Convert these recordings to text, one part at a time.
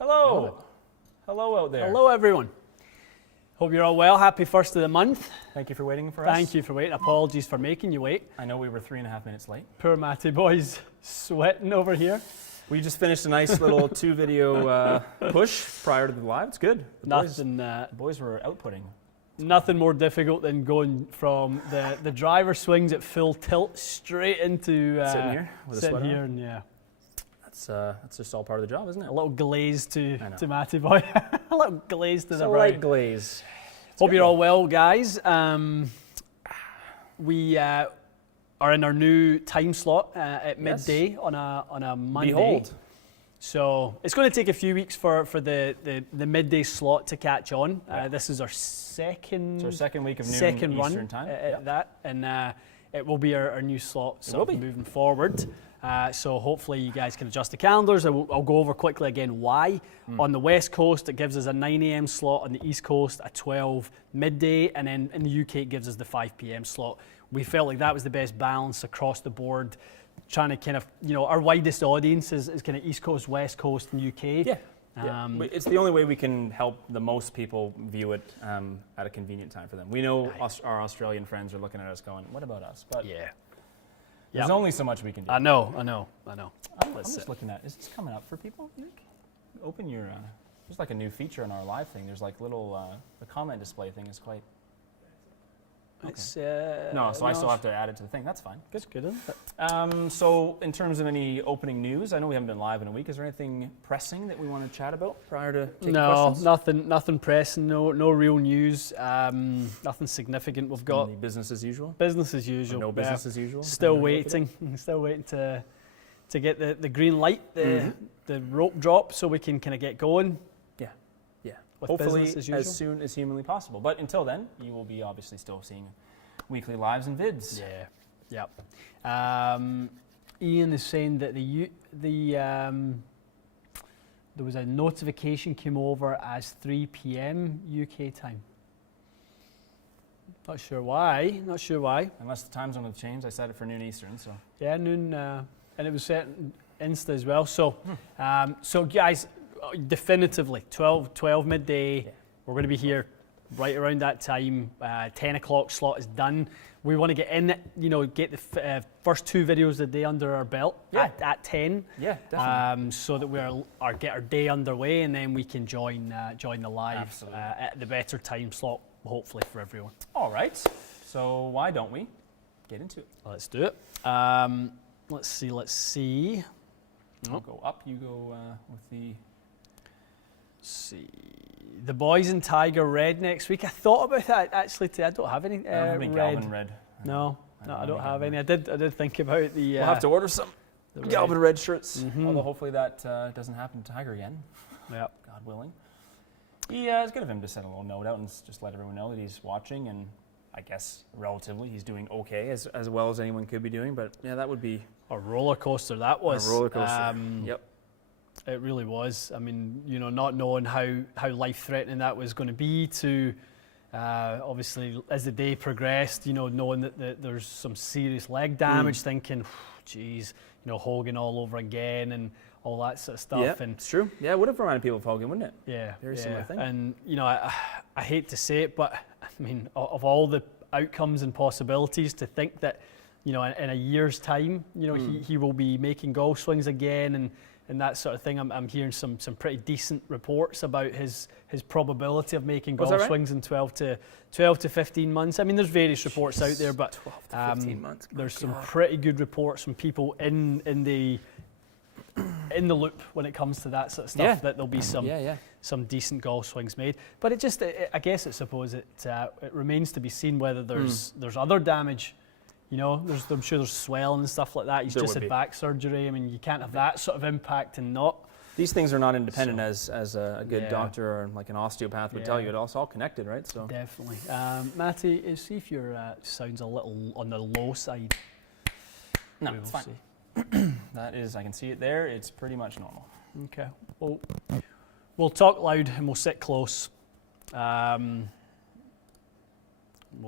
Hello. Hello out there. Hello, everyone. Hope you're all well. Happy first of the month. Thank you for waiting for us. Thank you for waiting. Apologies for making you wait. I know we were 3.5 minutes late. Poor Matty boy's sweating over here. We just finished a nice little 2-video push prior to the live. It's good. The boys were outputting. Nothing more difficult than going from the driver swings at full tilt straight into sitting here with a sweater on. And yeah. That's just all part of the job, isn't it? A little glaze to Matty boy. A little glaze to the brow. Light glaze. Hope you're all well, guys. We are in our new time slot at midday on a Monday. Behold. So it's going to take a few weeks for the midday slot to catch on. This is our second week of noon run Eastern time. At that, and it will be our new slot. So moving forward. So hopefully you guys can adjust the calendars. I'll go over quickly again why. On the West Coast, it gives us a 9 a.m. slot. On the East Coast, a 12 midday. And then in the UK, it gives us the 5 p.m. slot. We felt like that was the best balance across the board. Trying to kind of, our widest audience is kind of East Coast, West Coast, and UK. Yeah. It's the only way we can help the most people view it at a convenient time for them. We know our Australian friends are looking at us going, what about us? But there's only so much we can do. I know. I'm just looking at, is this coming up for people, you think? Open your, there's like a new feature in our live thing. There's like little, the comment display thing is quite... Okay. I still have to add it to the thing. That's fine. Good, isn't it? So in terms of any opening news, I know we haven't been live in a week. Is there anything pressing that we want to chat about prior to taking questions? No, nothing pressing. No real news. Nothing significant. We've got only business as usual. Business as usual. Or no business as usual. Still waiting. Still waiting to get the green light, the rope drop, so we can kind of get going. Hopefully as soon as humanly possible. But until then, you will be obviously still seeing weekly lives and vids. Yeah. Ian is saying that there was a notification came over as 3 p.m. UK time. Not sure why. Unless the time zone has changed. I set it for noon Eastern, so. Yeah, noon, and it was set in Insta as well. So, so guys, definitively 12 midday. We're going to be here right around that time. 10 o'clock slot is done. We want to get in it, get the first 2 videos of the day under our belt at 10. Yeah, definitely. So that we get our day underway, and then we can join the live at the better time slot, hopefully for everyone. All right. So why don't we get into it? Let's do it. Let's see. I'll go up. You go with the. See, the boys in Tiger Red next week. I thought about that actually today. I don't have any red. Galvin Red. No, I don't have any. I did think about the. We'll have to order some Galvin Red shirts. Although hopefully that doesn't happen to Tiger again. Yeah, God willing. Yeah, it's good of him to send a little note out and just let everyone know that he's watching, and I guess relatively he's doing okay as well as anyone could be doing. But yeah, that would be a roller coaster. That was a roller coaster. Yep. It really was. I mean, not knowing how life-threatening that was going to be to, obviously, as the day progressed, knowing that there's some serious leg damage, thinking, geez, Hogan all over again and all that sort of stuff. Yeah, and it's true. Yeah, it would have reminded people of Hogan, wouldn't it? Yeah. Very similar thing. And, I hate to say it, but, I mean, of all the outcomes and possibilities, to think that, in a year's time, he will be making golf swings again and that sort of thing. I'm hearing some pretty decent reports about his probability of making golf swings in 12 to 15 months. I mean, there's various reports out there, but 12 to 15 months. There's some pretty good reports from people in the loop when it comes to that sort of stuff. That there'll be some decent golf swings made. But I guess it remains to be seen whether there's other damage. I'm sure there's swelling and stuff like that. He's just had back surgery. I mean, you can't have that sort of impact and not. These things are not independent as a good doctor or like an osteopath would tell you. It's all connected, right? So definitely. Matty, see if your sound's a little on the low side. No, it's fine. That is, I can see it there. It's pretty much normal. Okay. Well, we'll talk loud and we'll sit close. We'll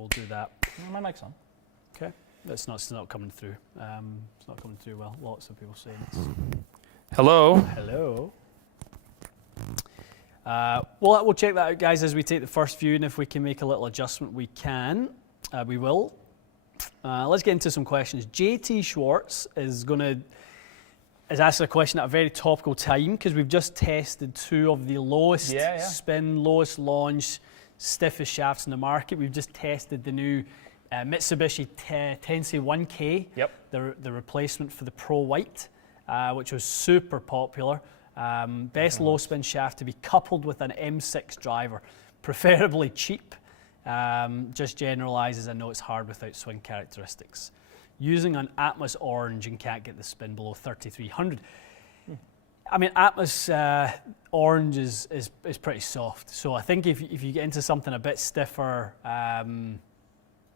do that. My mic's on. Okay. It's not coming through. It's not coming through well. Lots of people saying it's. Hello. Hello. We'll check that out, guys, as we take the first view, and if we can make a little adjustment, we can. We will. Let's get into some questions. JT Schwartz is asked a question at a very topical time because we've just tested two of the lowest spin, lowest launch, stiffest shafts in the market. We've just tested the new Mitsubishi Tensei 1K, the replacement for the Pro White, which was super popular. Best low spin shaft to be coupled with an M6 driver, preferably cheap. Just generalizes, I know it's hard without swing characteristics. Using an Atmos Orange and can't get the spin below 3,300. I mean, Atmos Orange is pretty soft. So I think if you get into something a bit stiffer,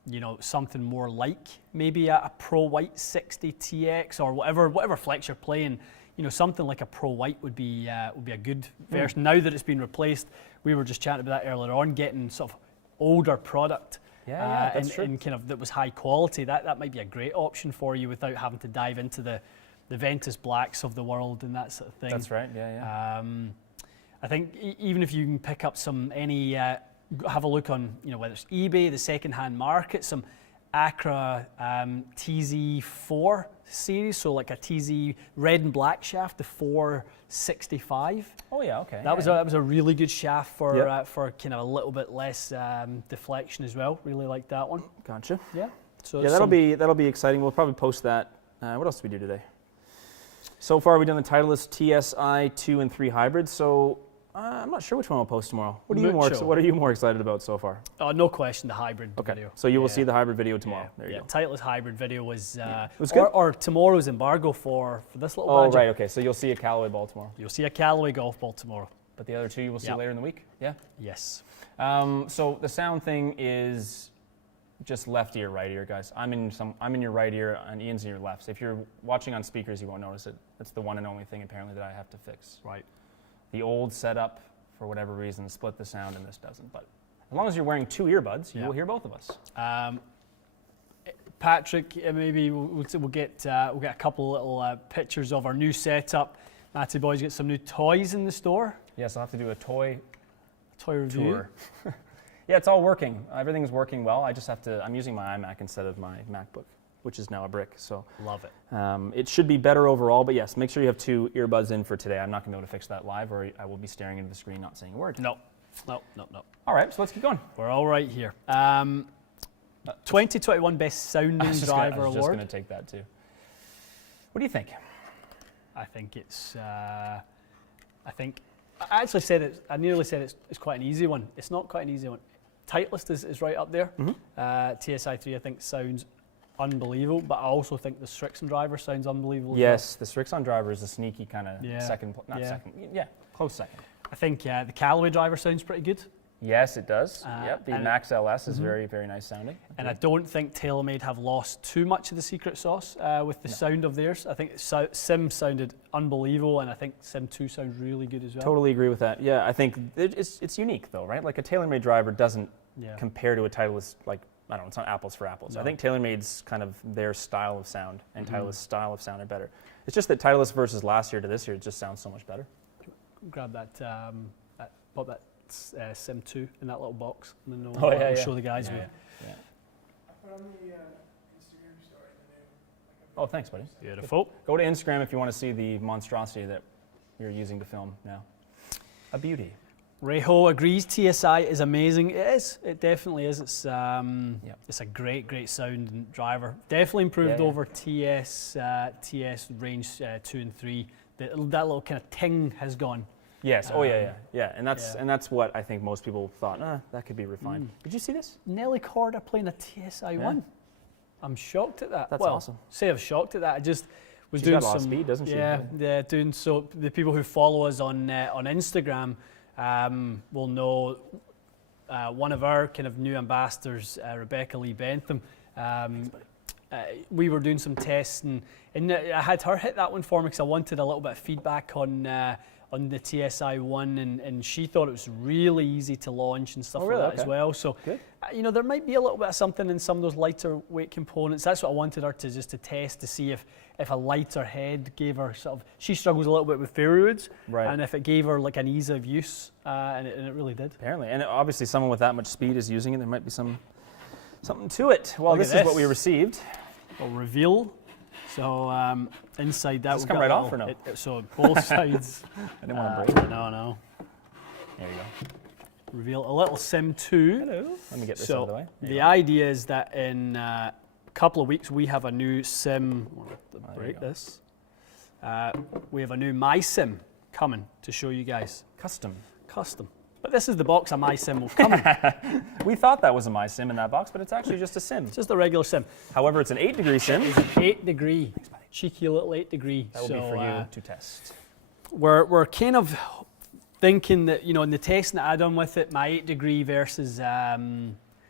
you know, something more like maybe a Pro White 60 TX or whatever flex you're playing, you know, something like a Pro White would be a good version. Now that it's been replaced, we were just chatting about that earlier on, getting sort of older product. That's true. And kind of that was high quality. That might be a great option for you without having to dive into the Ventus Blacks of the world and that sort of thing. That's right. I think even if you can pick up have a look on, you know, whether it's eBay, the second-hand market, some Acra TZ4 series, so like a TZ red and black shaft, the 465. Oh yeah, okay. That was a really good shaft for kind of a little bit less deflection as well. Really like that one. Gotcha. Yeah. So yeah, that'll be exciting. We'll probably post that. What else did we do today? So far, we've done the Titleist TSI 2 and 3 hybrids. So I'm not sure which one we'll post tomorrow. What are you more excited about so far? No question, the hybrid video. So you will see the hybrid video tomorrow. There you go. Titleist hybrid video was good. Or tomorrow's embargo for this little badger. Oh, right, okay. So you'll see a Callaway ball tomorrow. You'll see a Callaway golf ball tomorrow. But the other two you will see later in the week? Yeah? Yes. So the sound thing is just left ear, right ear, guys. I'm in your right ear and Ian's in your left. So if you're watching on speakers, you won't notice it. It's the one and only thing apparently that I have to fix. Right. The old setup, for whatever reason, split the sound and this doesn't. But as long as you're wearing two earbuds, you will hear both of us. Patrick, maybe we'll get a couple little pictures of our new setup. Matty Boy's got some new toys in the store. Yes, I'll have to do a toy review. Tour. Yeah, it's all working. Everything's working well. I just have to. I'm using my iMac instead of my MacBook, which is now a brick. So love it. It should be better overall. But yes, make sure you have two earbuds in for today. I'm not going to be able to fix that live, or I will be staring into the screen, not saying a word. No. All right, so let's keep going. We're all right here. 2021 Best Sounding Driver Award. I was just going to take that too. What do you think? I think it's. I nearly said it's quite an easy one. It's not quite an easy one. Titleist is right up there. TSI 3 I think sounds unbelievable, but I also think the Srixon driver sounds unbelievable. Yes, the Srixon driver is a sneaky kind of close second. I think the Callaway driver sounds pretty good. Yes, it does. The Max LS is very, very nice sounding. And I don't think TaylorMade have lost too much of the secret sauce with the sound of theirs. I think Sim sounded unbelievable, and I think Sim 2 sounds really good as well. Totally agree with that. Yeah, I think it's unique though, right? Like a TaylorMade driver doesn't compare to a Titleist, like, I don't know, it's not apples for apples. No. I think TaylorMade's kind of their style of sound and Titleist's style of sound are better. It's just that Titleist versus last year to this year, it just sounds so much better. Grab pop that Sim 2 in that little box, and then we'll show the guys. I put on the Instagram story. Oh, thanks, buddy. Beautiful. Go to Instagram if you want to see the monstrosity that you're using to film now. A beauty. Reho agrees. TSI is amazing. It is. It definitely is. It's a great sound driver. Definitely improved over TS range 2 and 3. That little kind of ting has gone. Yes. And that's what I think most people thought. That could be refined. Did you see this? Nelly Corda playing a TSI 1. I'm shocked at that. That's awesome. Say I'm shocked at that. I just was She's doing got a lot of some speed, doesn't she? Yeah, doing so. The people who follow us on Instagram will know one of our kind of new ambassadors, Rebecca Lee Bentham. We were doing some tests, and I had her hit that one for me because I wanted a little bit of feedback on on the TSI 1, and she thought it was really easy to launch and stuff like that as well. So, you know, there might be a little bit of something in some of those lighter weight components. That's what I wanted her to just to test to see if a lighter head gave her sort of, she struggles a little bit with fairwoods, and if it gave her like an ease of use, and it really did. Apparently, and obviously someone with that much speed is using it. There might be something to it. Well, this is what we received. We'll reveal. So inside that, does this come right off or no? So both sides. I didn't want to break it. No. There you go. Reveal a little Sim 2. Hello. Let me get this out of the way. The idea is that in a couple of weeks we have a new Sim. Break this. We have a new My Sim coming to show you guys. Custom. But this is the box a My Sim will come in. We thought that was a My Sim in that box, but it's actually just a Sim. It's just a regular Sim. However, it's an 8-degree Sim. It's an 8-degree. Cheeky little 8-degree. That will be for you to test. We're kind of thinking that, you know, in the testing that I done with it, my 8-degree versus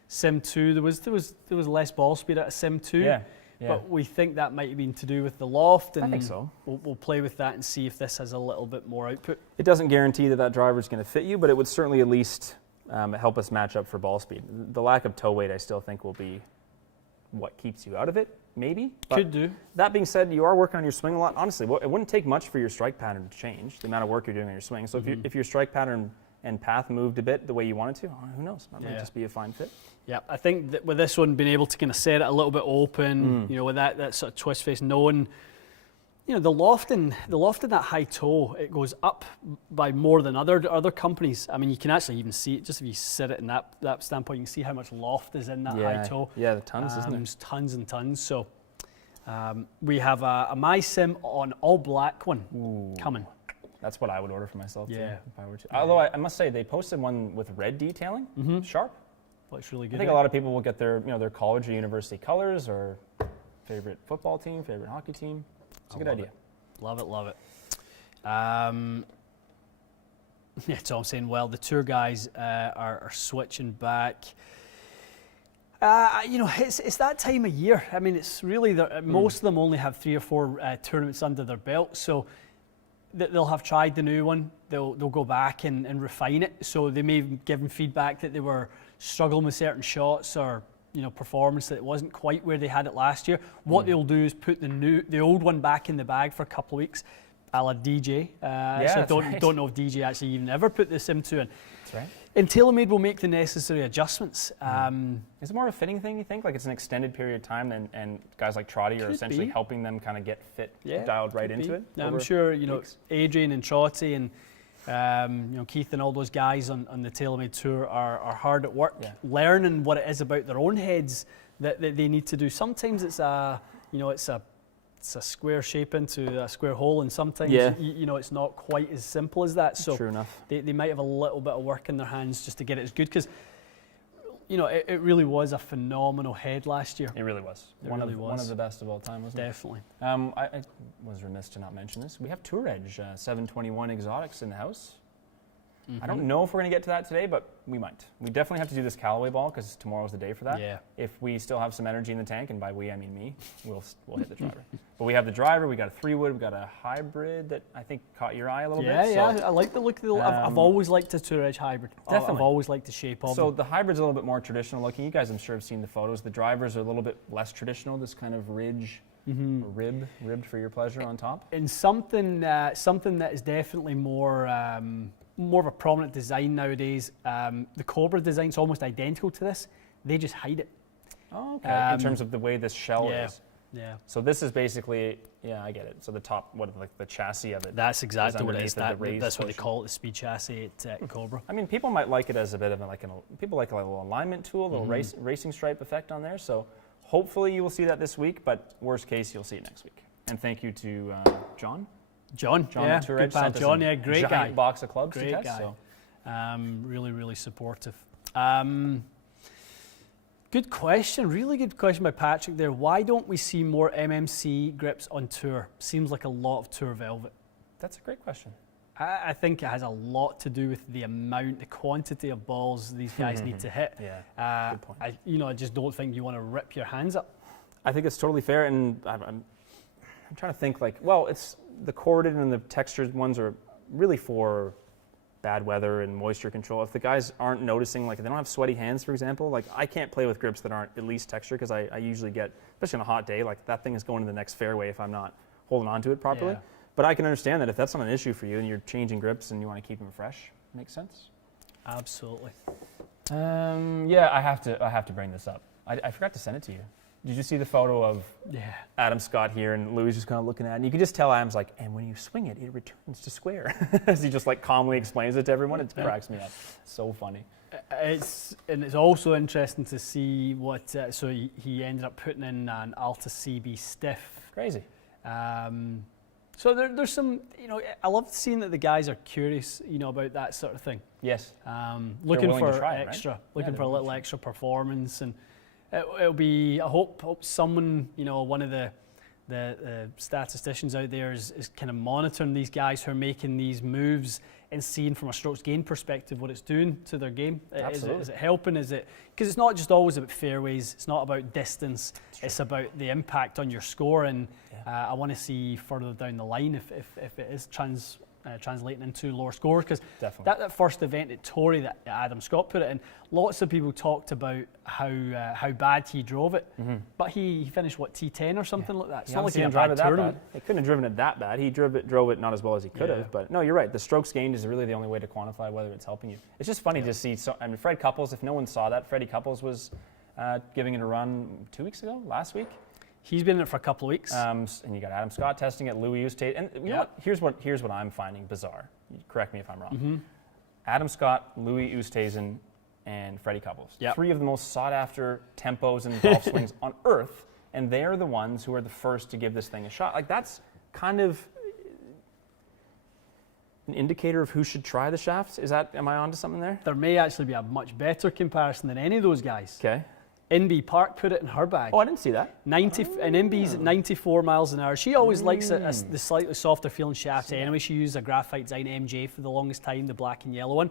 Sim 2, there was less ball speed at a Sim 2. Yeah. But we think that might have been to do with the loft, and I think so. We'll play with that and see if this has a little bit more output. It doesn't guarantee that driver is going to fit you, but it would certainly at least help us match up for ball speed. The lack of toe weight, I still think, will be what keeps you out of it, maybe. But could do. That being said, you are working on your swing a lot. Honestly, it wouldn't take much for your strike pattern to change, the amount of work you're doing on your swing. So if your strike pattern and path moved a bit the way you wanted to, who knows? That might just be a fine fit. Yeah, I think that with this one, being able to kind of set it a little bit open, you know, with that sort of twist face, knowing, you know, the loft in that high toe, it goes up by more than other companies. I mean, you can actually even see it just if you sit it in that standpoint. You can see how much loft is in that high toe. Yeah, the tons, isn't there? There's tons and tons. So we have a My Sim on all black one coming. That's what I would order for myself too, if I were to. Yeah. Although I must say they posted one with red detailing, sharp. Looks really good. I think a lot of people will get their their college or university colors or favorite football team, favorite hockey team. It's a good idea. Love it. Yeah, so I'm saying, well, the tour guys are switching back. You know, it's that time of year. I mean, it's really most of them only have 3 or 4 tournaments under their belt, so they'll have tried the new one. They'll go back and refine it. So they may have given feedback that they were struggling with certain shots or performance that it wasn't quite where they had it last year. What they'll do is put the old one back in the bag for a couple of weeks, a la DJ. Don't know if DJ actually even ever put the Sim 2 in. That's right. And TaylorMade will make the necessary adjustments. Is it more of a fitting thing, you think? Like it's an extended period of time and guys like Trotty are essentially helping them kind of get fit, dialed right into it? I'm sure, Adrian and Trotty and Keith and all those guys on the TaylorMade tour are hard at work learning what it is about their own heads that they need to do. Sometimes it's a square shape into a square hole, and sometimes it's not quite as simple as that. So true enough. They might have a little bit of work in their hands just to get it as good, because it really was a phenomenal head last year. It really was. One of the best of all time, wasn't it? Definitely. I was remiss to not mention this. We have Tour Edge 721 exotics in the house. I don't know if we're going to get to that today, but we might. We definitely have to do this Callaway ball because tomorrow's the day for that. Yeah. If we still have some energy in the tank, and by we I mean me, we'll hit the driver. But we have the driver, we got a 3-wood, we got a hybrid that I think caught your eye a little bit. Yeah, I like the look of the. I've always liked the Tour Edge hybrid. Definitely. I've always liked the shape of it. So the hybrid's a little bit more traditional looking. You guys, I'm sure, have seen the photos. The drivers are a little bit less traditional. This kind of ridge. Ribbed for your pleasure on top. And something that is definitely more of a prominent design nowadays. The Cobra design is almost identical to this. They just hide it. Oh, okay. In terms of the way this shell is. Yeah. So this is basically, I get it. So the top, the chassis of it. That's exactly what it is. That's what they call it, the speed chassis at Cobra. I mean, people might like it as a bit of people like a little alignment tool, a little racing stripe effect on there. So hopefully you will see that this week, but worst case, you'll see it next week. And thank you to John. John, good pal. John, great guy. Giant box of clubs great to test. Guy. So. Really, really supportive. Good question. Really good question by Patrick there. Why don't we see more MMC grips on tour? Seems like a lot of tour velvet. That's a great question. I think it has a lot to do with the quantity of balls these guys need to hit. Yeah, good point. I just don't think you want to rip your hands up. I think it's totally fair, and I'm trying to think it's the corded and the textured ones are really for bad weather and moisture control. If the guys aren't noticing, like if they don't have sweaty hands, for example, like I can't play with grips that aren't at least textured because I usually get, especially on a hot day, like that thing is going to the next fairway if I'm not holding on to it properly. Yeah. But I can understand that if that's not an issue for you and you're changing grips and you want to keep them fresh, makes sense. Absolutely. Yeah, I have to bring this up. I forgot to send it to you. Did you see the photo of Adam Scott here and Louis just kind of looking at it? And you could just tell Adam's like, and when you swing it, it returns to square. As he just like calmly explains it to everyone. It cracks me up. So funny. It's also interesting to see what, so he ended up putting in an Alta CB stiff. Crazy. So there's some, I love seeing that the guys are curious, about that sort of thing. Yes. Looking for try it, extra, right? looking for a little extra performance, and it'll be. I hope someone, one of the statisticians out there is kind of monitoring these guys who are making these moves and seeing from a strokes gain perspective what it's doing to their game. Absolutely. Is it helping? Is it, because it's not just always about fairways. It's not about distance. It's about the impact on your score, and I want to see further down the line if it is translating into lower scores, because that first event at Torrey that Adam Scott put it in, lots of people talked about how bad he drove it, but he finished T10 or something like that. It's not like he had a bad tournament. He couldn't have driven it that bad. He drove it not as well as he could have. But no, you're right. The strokes gained is really the only way to quantify whether it's helping you. It's just funny to see. Fred Couples. If no one saw that, Freddie Couples was giving it a run 2 weeks ago, last week. He's been in it for a couple of weeks. And you got Adam Scott testing it, Louis Oosthuizen. And you know what? Here's what I'm finding bizarre. Correct me if I'm wrong. Adam Scott, Louis Oosthuizen, and Freddie Couples. Three of the most sought-after tempos and golf swings on earth, and they're the ones who are the first to give this thing a shot. Like, that's kind of an indicator of who should try the shafts. Am I onto something there? There may actually be a much better comparison than any of those guys. Okay. Inbee Park put it in her bag. Oh, I didn't see that. And Inbee's at 94 miles an hour. She always likes the slightly softer feeling shafts anyway. She used a graphite design MJ for the longest time, the black and yellow one.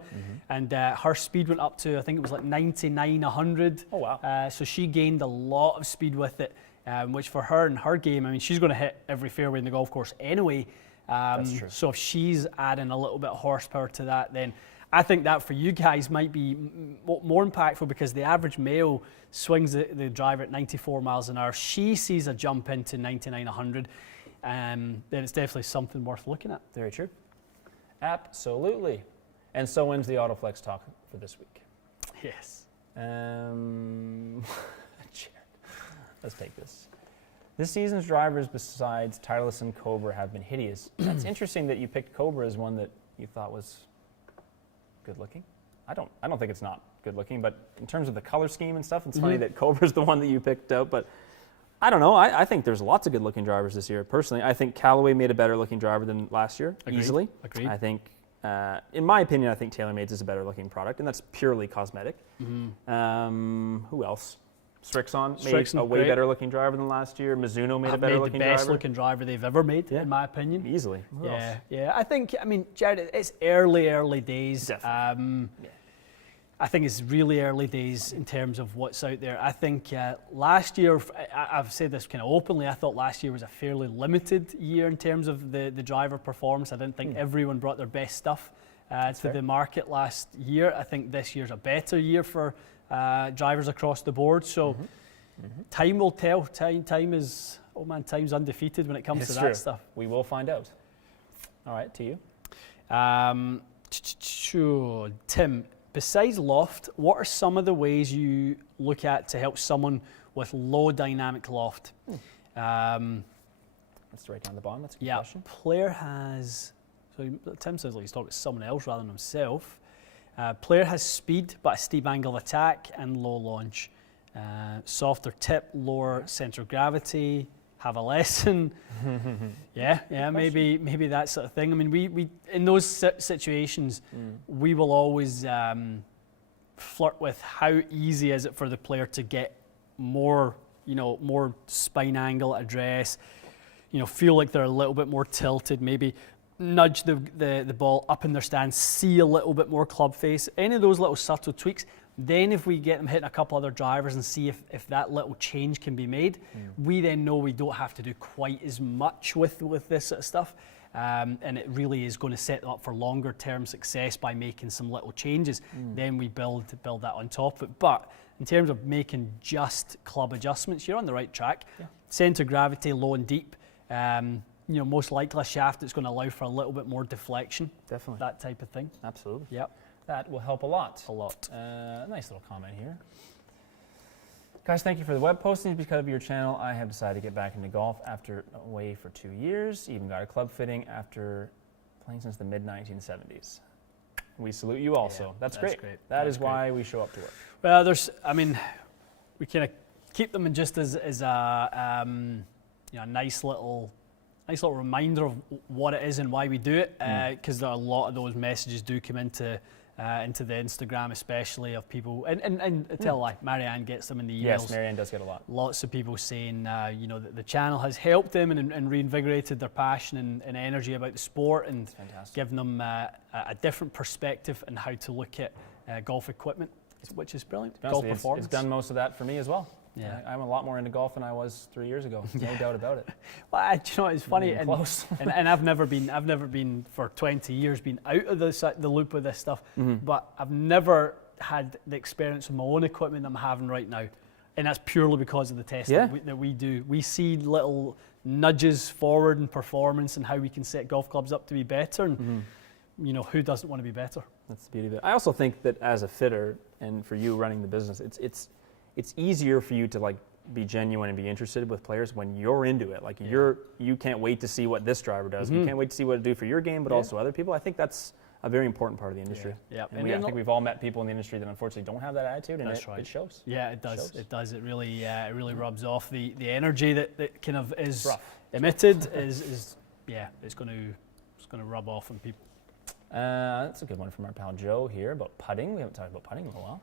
And her speed went up to, I think it was like 99, 100. Oh, wow. So she gained a lot of speed with it, which for her and her game, she's going to hit every fairway in the golf course anyway. That's true. So if she's adding a little bit of horsepower to that, then I think that for you guys might be more impactful, because the average male swings the driver at 94 miles an hour. She sees a jump into 99, 100. Then it's definitely something worth looking at. Very true. Absolutely. And so ends the Autoflex talk for this week. Yes. Let's take this. This season's drivers besides Titleist and Cobra have been hideous. It's interesting that you picked Cobra as one that you thought was good looking. I don't think it's not good looking, but in terms of the color scheme and stuff, it's funny that Cobra's the one that you picked out. But I don't know. I think there's lots of good looking drivers this year. Personally, I think Callaway made a better looking driver than last year, easily. Agreed. I think, in my opinion, I think TaylorMade's is a better looking product, and that's purely cosmetic. Who else? Srixon made a way better looking driver than last year. Mizuno made a better looking driver. The best looking driver they've ever made, in my opinion. Easily. Who else? Yeah. I think, Jared, it's early days. Definitely. I think it's really early days in terms of what's out there. I think last year, I've said this kind of openly, I thought last year was a fairly limited year in terms of the driver performance. I didn't think everyone brought their best stuff to the market last year. I think this year's a better year for drivers across the board. So time will tell. Time's undefeated when it comes to that stuff. We will find out. All right, to you. Tim, besides loft, what are some of the ways you look at to help someone with low dynamic loft? That's right down the bottom. That's a good question. Player has, so Tim says like he's talking to someone else rather than himself. Player has speed but a steep angle of attack and low launch. Softer tip, lower center of gravity. Have a lesson. Maybe that sort of thing. We in those situations, we will always flirt with how easy is it for the player to get more spine angle address. Feel like they're a little bit more tilted. Maybe nudge the ball up in their stance. See a little bit more club face. Any of those little subtle tweaks. Then if we get them hitting a couple other drivers and see if that little change can be made, we then know we don't have to do quite as much with this sort of stuff. and it really is going to set them up for longer term success by making some little changes. Then we build that on top of it. But in terms of making just club adjustments, you're on the right track. Centre of gravity low and deep. Most likely a shaft that's going to allow for a little bit more deflection. Definitely. That type of thing. Absolutely. Yep. That will help a lot. A lot. Nice little comment here. Guys, thank you for the web postings. Because of your channel, I have decided to get back into golf after away for 2 years. Even got a club fitting after playing since the mid-1970s. We salute you also. Yeah, that's great. That is why we show up to work. Well, we kind of keep them in just as a nice little reminder of what it is and why we do it, because a lot of those messages do come into the Instagram, especially of people, and tell lie, Marianne gets them in the emails. Yes, Marianne does get a lot. Lots of people saying, that the channel has helped them and reinvigorated their passion and energy about the sport, and given them a different perspective on how to look at golf equipment, which is brilliant. Golf performance. It's done most of that for me as well. Yeah. I'm a lot more into golf than I was 3 years ago. No doubt about it. Well, it's funny, and I've never been for 20 years been out of the loop of this stuff, but I've never had the experience of my own equipment I'm having right now, and that's purely because of the testing that we do. We see little nudges forward in performance and how we can set golf clubs up to be better, and who doesn't want to be better? That's the beauty of it. I also think that as a fitter, and for you running the business, it's easier for you to be genuine and be interested with players when you're into it. You can't wait to see what this driver does. You can't wait to see what it do for your game, but also other people. I think that's a very important part of the industry. Yeah. And I think we've all met people in the industry that unfortunately don't have that attitude, and it shows. Yeah, it does. It does. It really rubs off. The energy that kind of is emitted is it's going to rub off on people. That's a good one from our pal Joe here about putting. We haven't talked about putting in a while.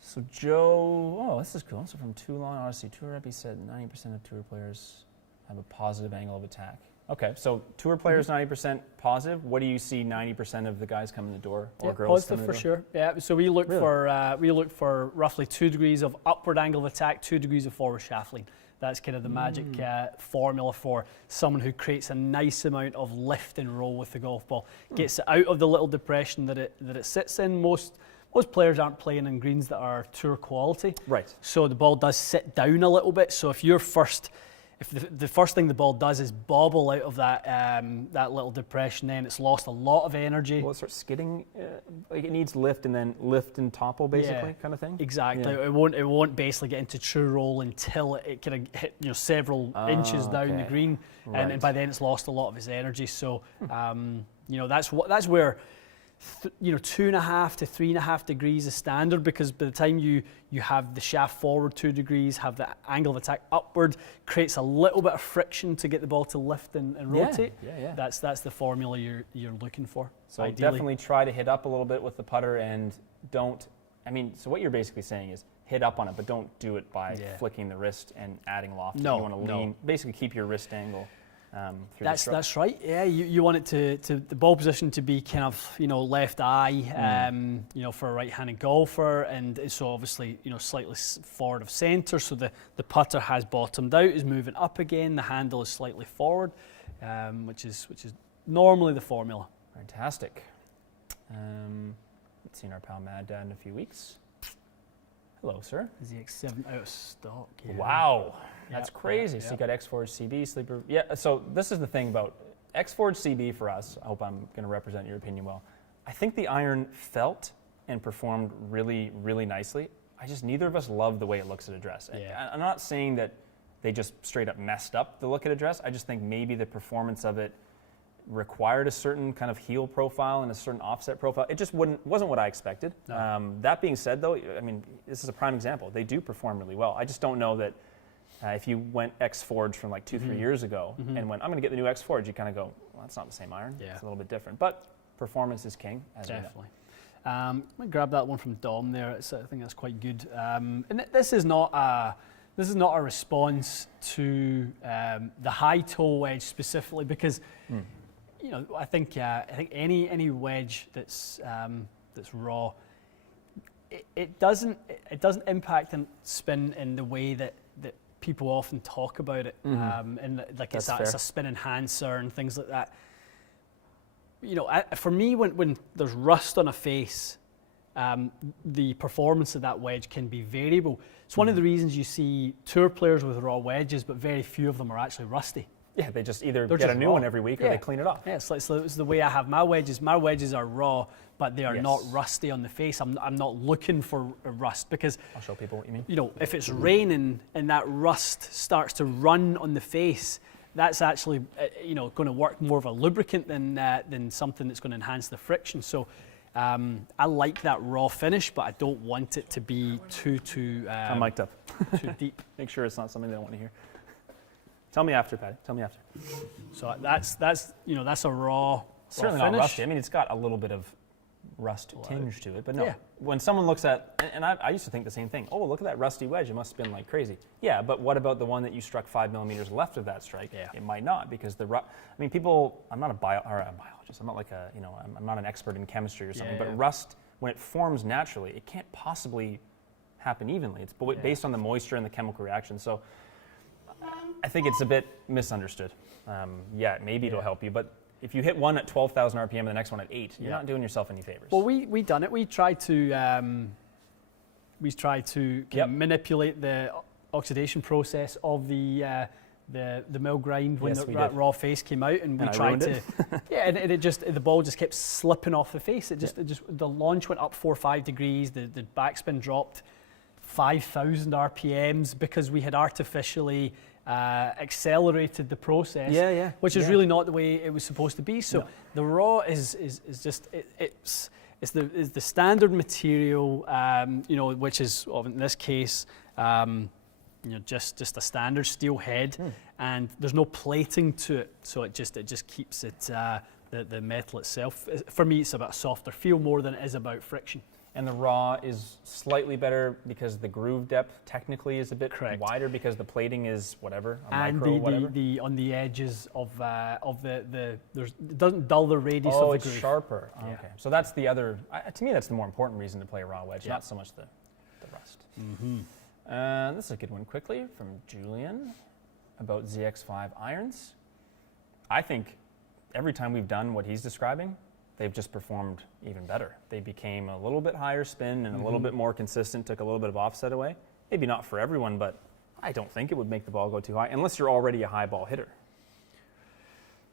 So Joe, this is cool. So from Toulon Odyssey Tour Rep, he said 90% of tour players have a positive angle of attack. Okay, so tour players 90% positive. What do you see 90% of the guys coming in the door or girls positive coming in for the door? sure. Yeah, so we look for roughly 2 degrees of upward angle of attack, 2 degrees of forward shaft lean. That's kind of the magic formula for someone who creates a nice amount of lift and roll with the golf ball. Gets it out of the little depression that it sits in. Most players aren't playing in greens that are tour quality. Right. So the ball does sit down a little bit. So if the first thing the ball does is bobble out of that little depression, then it's lost a lot of energy. Well, it starts skidding. It needs lift and then lift and topple, basically, kind of thing. Exactly. Yeah. It won't basically get into true roll until it kind of hit several inches down the green, and by then it's lost a lot of its energy. So that's where 2.5 to 3.5 degrees is standard, because by the time you have the shaft forward 2 degrees, have the angle of attack upward, creates a little bit of friction to get the ball to lift and rotate. Yeah. That's the formula you're looking for. So definitely try to hit up a little bit with the putter, and so what you're basically saying is hit up on it, but don't do it by flicking the wrist and adding loft. You want to lean, basically keep your wrist angle. That's right. Yeah, you want it to the ball position to be kind of left eye, for a right-handed golfer, and so obviously slightly forward of centre. So the putter has bottomed out, is moving up again. The handle is slightly forward, which is normally the formula. Fantastic. Let's see our pal Mad Dad in a few weeks. Hello, sir. Is the X7 out of stock? Yeah. Wow. That's crazy. So you got X-Forge CB, sleeper. Yeah, so this is the thing about X-Forge CB for us. I hope I'm going to represent your opinion well. I think the iron felt and performed really, really nicely. Neither of us love the way it looks at address. Yeah. I'm not saying that they just straight up messed up the look at address. I just think maybe the performance of it required a certain kind of heel profile and a certain offset profile. It just wasn't what I expected. No. That being said, though, this is a prime example. They do perform really well. I just don't know that if you went X-Forge from 2-3 years ago and went, I'm going to get the new X-Forge, you kind of go, well, that's not the same iron. Yeah. It's a little bit different. But performance is king, as definitely. I'm going to grab that one from Dom there. I think that's quite good. And this is not a response to the high toe wedge specifically, because I think any wedge that's raw, it doesn't impact and spin in the way that people often talk about it, and like it's a spin enhancer and things like that. You know, for me, when there's rust on a face, the performance of that wedge can be variable. It's one of the reasons you see tour players with raw wedges, but very few of them are actually rusty. Yeah, they just either get a new one every week or they clean it off. Yeah, it's the way I have my wedges. My wedges are raw, but they are not rusty on the face. I'm not looking for a rust because I'll show people what you mean. You know, if it's raining and that rust starts to run on the face, that's actually going to work more of a lubricant than something that's going to enhance the friction. So I like that raw finish, but I don't want it to be too I'm mic'd up. too deep. Make sure it's not something they don't want to hear. Tell me after, Patty. Tell me after. So that's a raw. Certainly raw not rusty. I mean, it's got a little bit of rust tinge to it, but no. When someone looks at, and I used to think the same thing. Oh, look at that rusty wedge. It must have been like crazy. Yeah, but what about the one that you struck 5 millimeters left of that strike? Yeah. It might not because I mean, people. I'm not a biologist. I'm not like I'm not an expert in chemistry or something. But rust, when it forms naturally, it can't possibly happen evenly. It's based on the moisture and the chemical reaction. So I think it's a bit misunderstood. Maybe it'll help you, but if you hit one at 12,000 RPM and the next one at 8, you're not doing yourself any favors. Well, we done it. We tried to kind of manipulate the oxidation process of the mill grind when that raw face came out, and we tried to and the ball just kept slipping off the face. The launch went up 4 or 5 degrees. The backspin dropped 5,000 RPMs because we had artificially accelerated the process, which is really not the way it was supposed to be. So the raw is just it's the standard material, which is in this case, just a standard steel head, and there's no plating to it, so it just keeps it the metal itself. For me, it's about a softer feel more than it is about friction. And the raw is slightly better because the groove depth technically is a bit wider because the plating is whatever, whatever. On the edges of it doesn't dull the radius of the groove. Oh, it's sharper. Yeah. Okay, so that's the other. To me, that's the more important reason to play a raw wedge, not so much the rust. This is a good one. Quickly from Julian about ZX5 irons. I think every time we've done what he's describing, they've just performed even better. They became a little bit higher spin and a little bit more consistent, took a little bit of offset away. Maybe not for everyone, but I don't think it would make the ball go too high, unless you're already a high ball hitter.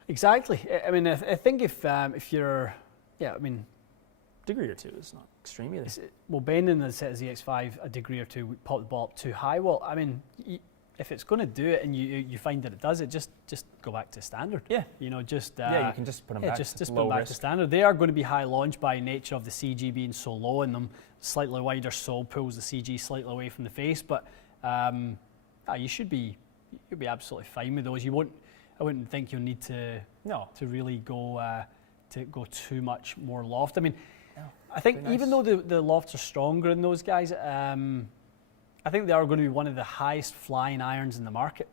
Exactly. I mean, I think if you're, degree or two is not extreme either. Well, bending the set of ZX5 a degree or two would pop the ball up too high. Well, I mean, if it's going to do it and you find that it does it, just go back to standard. Yeah. You can just put them back. Just put them back to standard. They are going to be high launch by nature of the CG being so low in them. Slightly wider sole pulls the CG slightly away from the face, but you'll be absolutely fine with those. I wouldn't think you'll need to really go too much more loft. I mean, I think even though the lofts are stronger in those guys, I think they are going to be one of the highest flying irons in the market.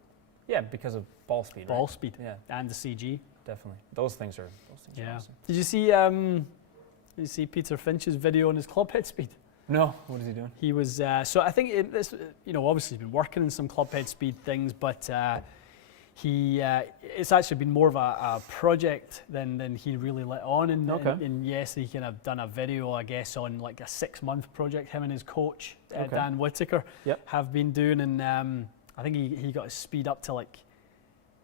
Yeah, because of ball speed. Ball speed. Yeah, and the CG. Definitely, those things are awesome. Did you see Peter Finch's video on his club head speed? No. What is he doing? He was so I think obviously he's been working on some club head speed things, but it's actually been more of a project than he really let on. And yes, he kind of done a video, I guess, on like a 6-month project. Him and his coach, Dan Whitaker, have been doing. And I think he got his speed up to like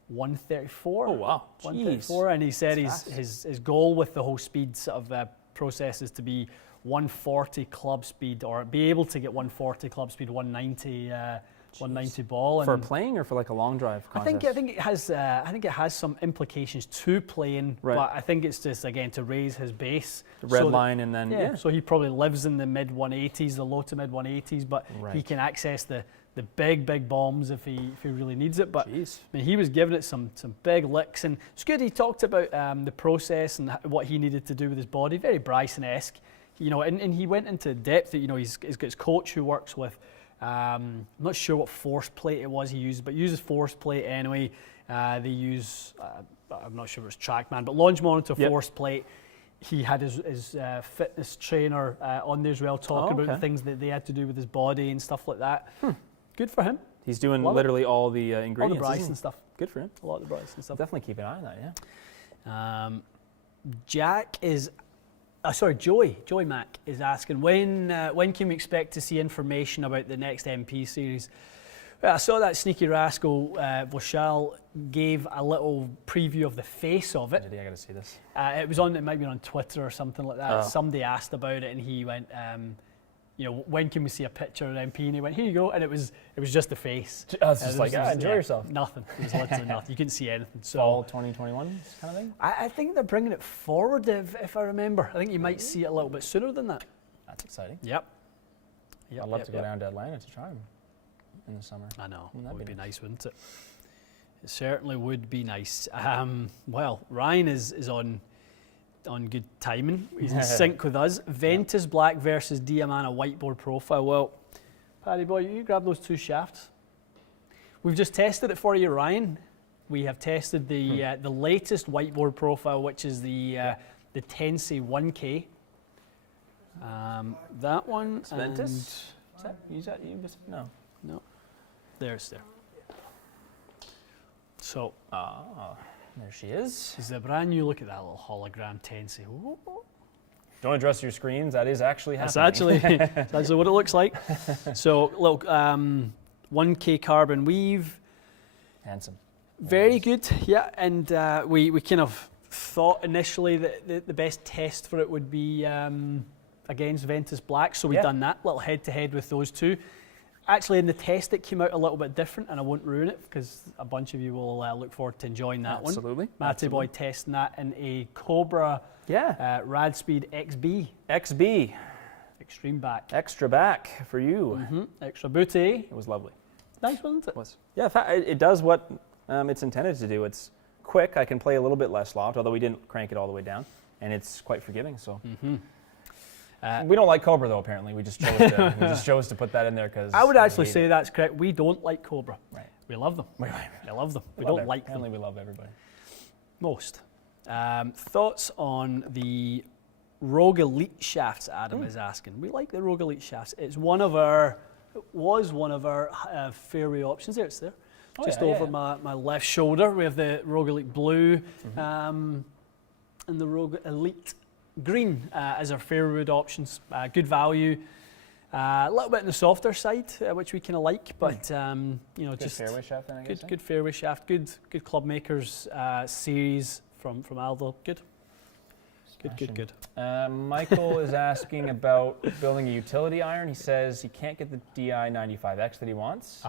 134. Oh, wow. 134. And he said his goal with the whole speed sort of process is to be 140 club speed, or be able to get 140 club speed, 190 ball. For playing or for like a long drive contest? I think it has some implications to playing, but I think it's just again to raise his base. The red line and then so he probably lives in the mid 180s, the low to mid 180s, but he can access the big bombs if he really needs it. But I mean, he was giving it some big licks, and it's good. He talked about the process and what he needed to do with his body, very Bryson-esque, and he went into depth. He's got his coach who works with. I'm not sure what force plate it was he used, but uses force plate anyway. They use, I'm not sure if it's TrackMan, but launch monitor force plate. He had his fitness trainer on there as well, talking about the things that they had to do with his body and stuff like that. Good for him. He's doing literally all the ingredients. All the Bryson stuff. Good for him. A lot of the Bryson stuff. Definitely keep an eye on that, yeah. Joey Mac is asking, when can we expect to see information about the next MP series? Well, I saw that sneaky rascal Vauchal gave a little preview of the face of it. I got to see this. It might be on Twitter or something like that. Somebody asked about it and he went, when can we see a picture of an MP? And he went, here you go. And it was just the face. It's just enjoy yourself. Nothing. It was literally nothing. You couldn't see anything. So, Fall 2021 kind of thing? I think they're bringing it forward, if I remember. I think you might see it a little bit sooner than that. That's exciting. Yep. I'd love to go down to Atlanta to try them in the summer. I know. That would be nice, wouldn't it? It certainly would be nice. Well, Ryan is on good timing. He's in sync with us. Ventus Black versus Diamana whiteboard profile. Well, Paddy boy, you grab those two shafts. We've just tested it for you, Ryan. We have tested the latest whiteboard profile, which is the Tensei 1K. That one. It's Ventus? No. No. There's there. So. There she is. This is a brand new. Look at that little hologram Tensei. Don't adjust your screens. That is actually happening. That's actually what it looks like. So, look, 1K carbon weave. Handsome. Very good, yeah. And we kind of thought initially that the best test for it would be against Ventus Black. So we've done that little head-to-head with those two. Actually, in the test, it came out a little bit different, and I won't ruin it because a bunch of you will look forward to enjoying that one. Absolutely. Matty Boy testing that in a Cobra Radspeed XB. XB. Extreme back. Extra back for you. Mm-hmm. Extra booty. It was lovely. Nice, wasn't it? It was. Yeah, it does what it's intended to do. It's quick. I can play a little bit less loft, although we didn't crank it all the way down, and it's quite forgiving. So. Mm-hmm. We don't like Cobra though. Apparently, we just chose to put that in there because I would actually say that's correct. We don't like Cobra. Right. We love them. We love them. We love don't like them. Apparently, we love everybody. Most. Thoughts on the Rogue Elite shafts? Adam is asking. We like the Rogue Elite shafts. It was one of our fairway options. There, it's there. Just over my left shoulder. We have the Rogue Elite Blue and the Rogue Elite Green as our fairwood options. Good value. A little bit on the softer side, which we kind of like, but good just fairway shaft. Then, I guess, good fairway shaft. Good club makers series from Aldo. Good. Michael is asking about building a utility iron. He says he can't get the DI95X that he wants.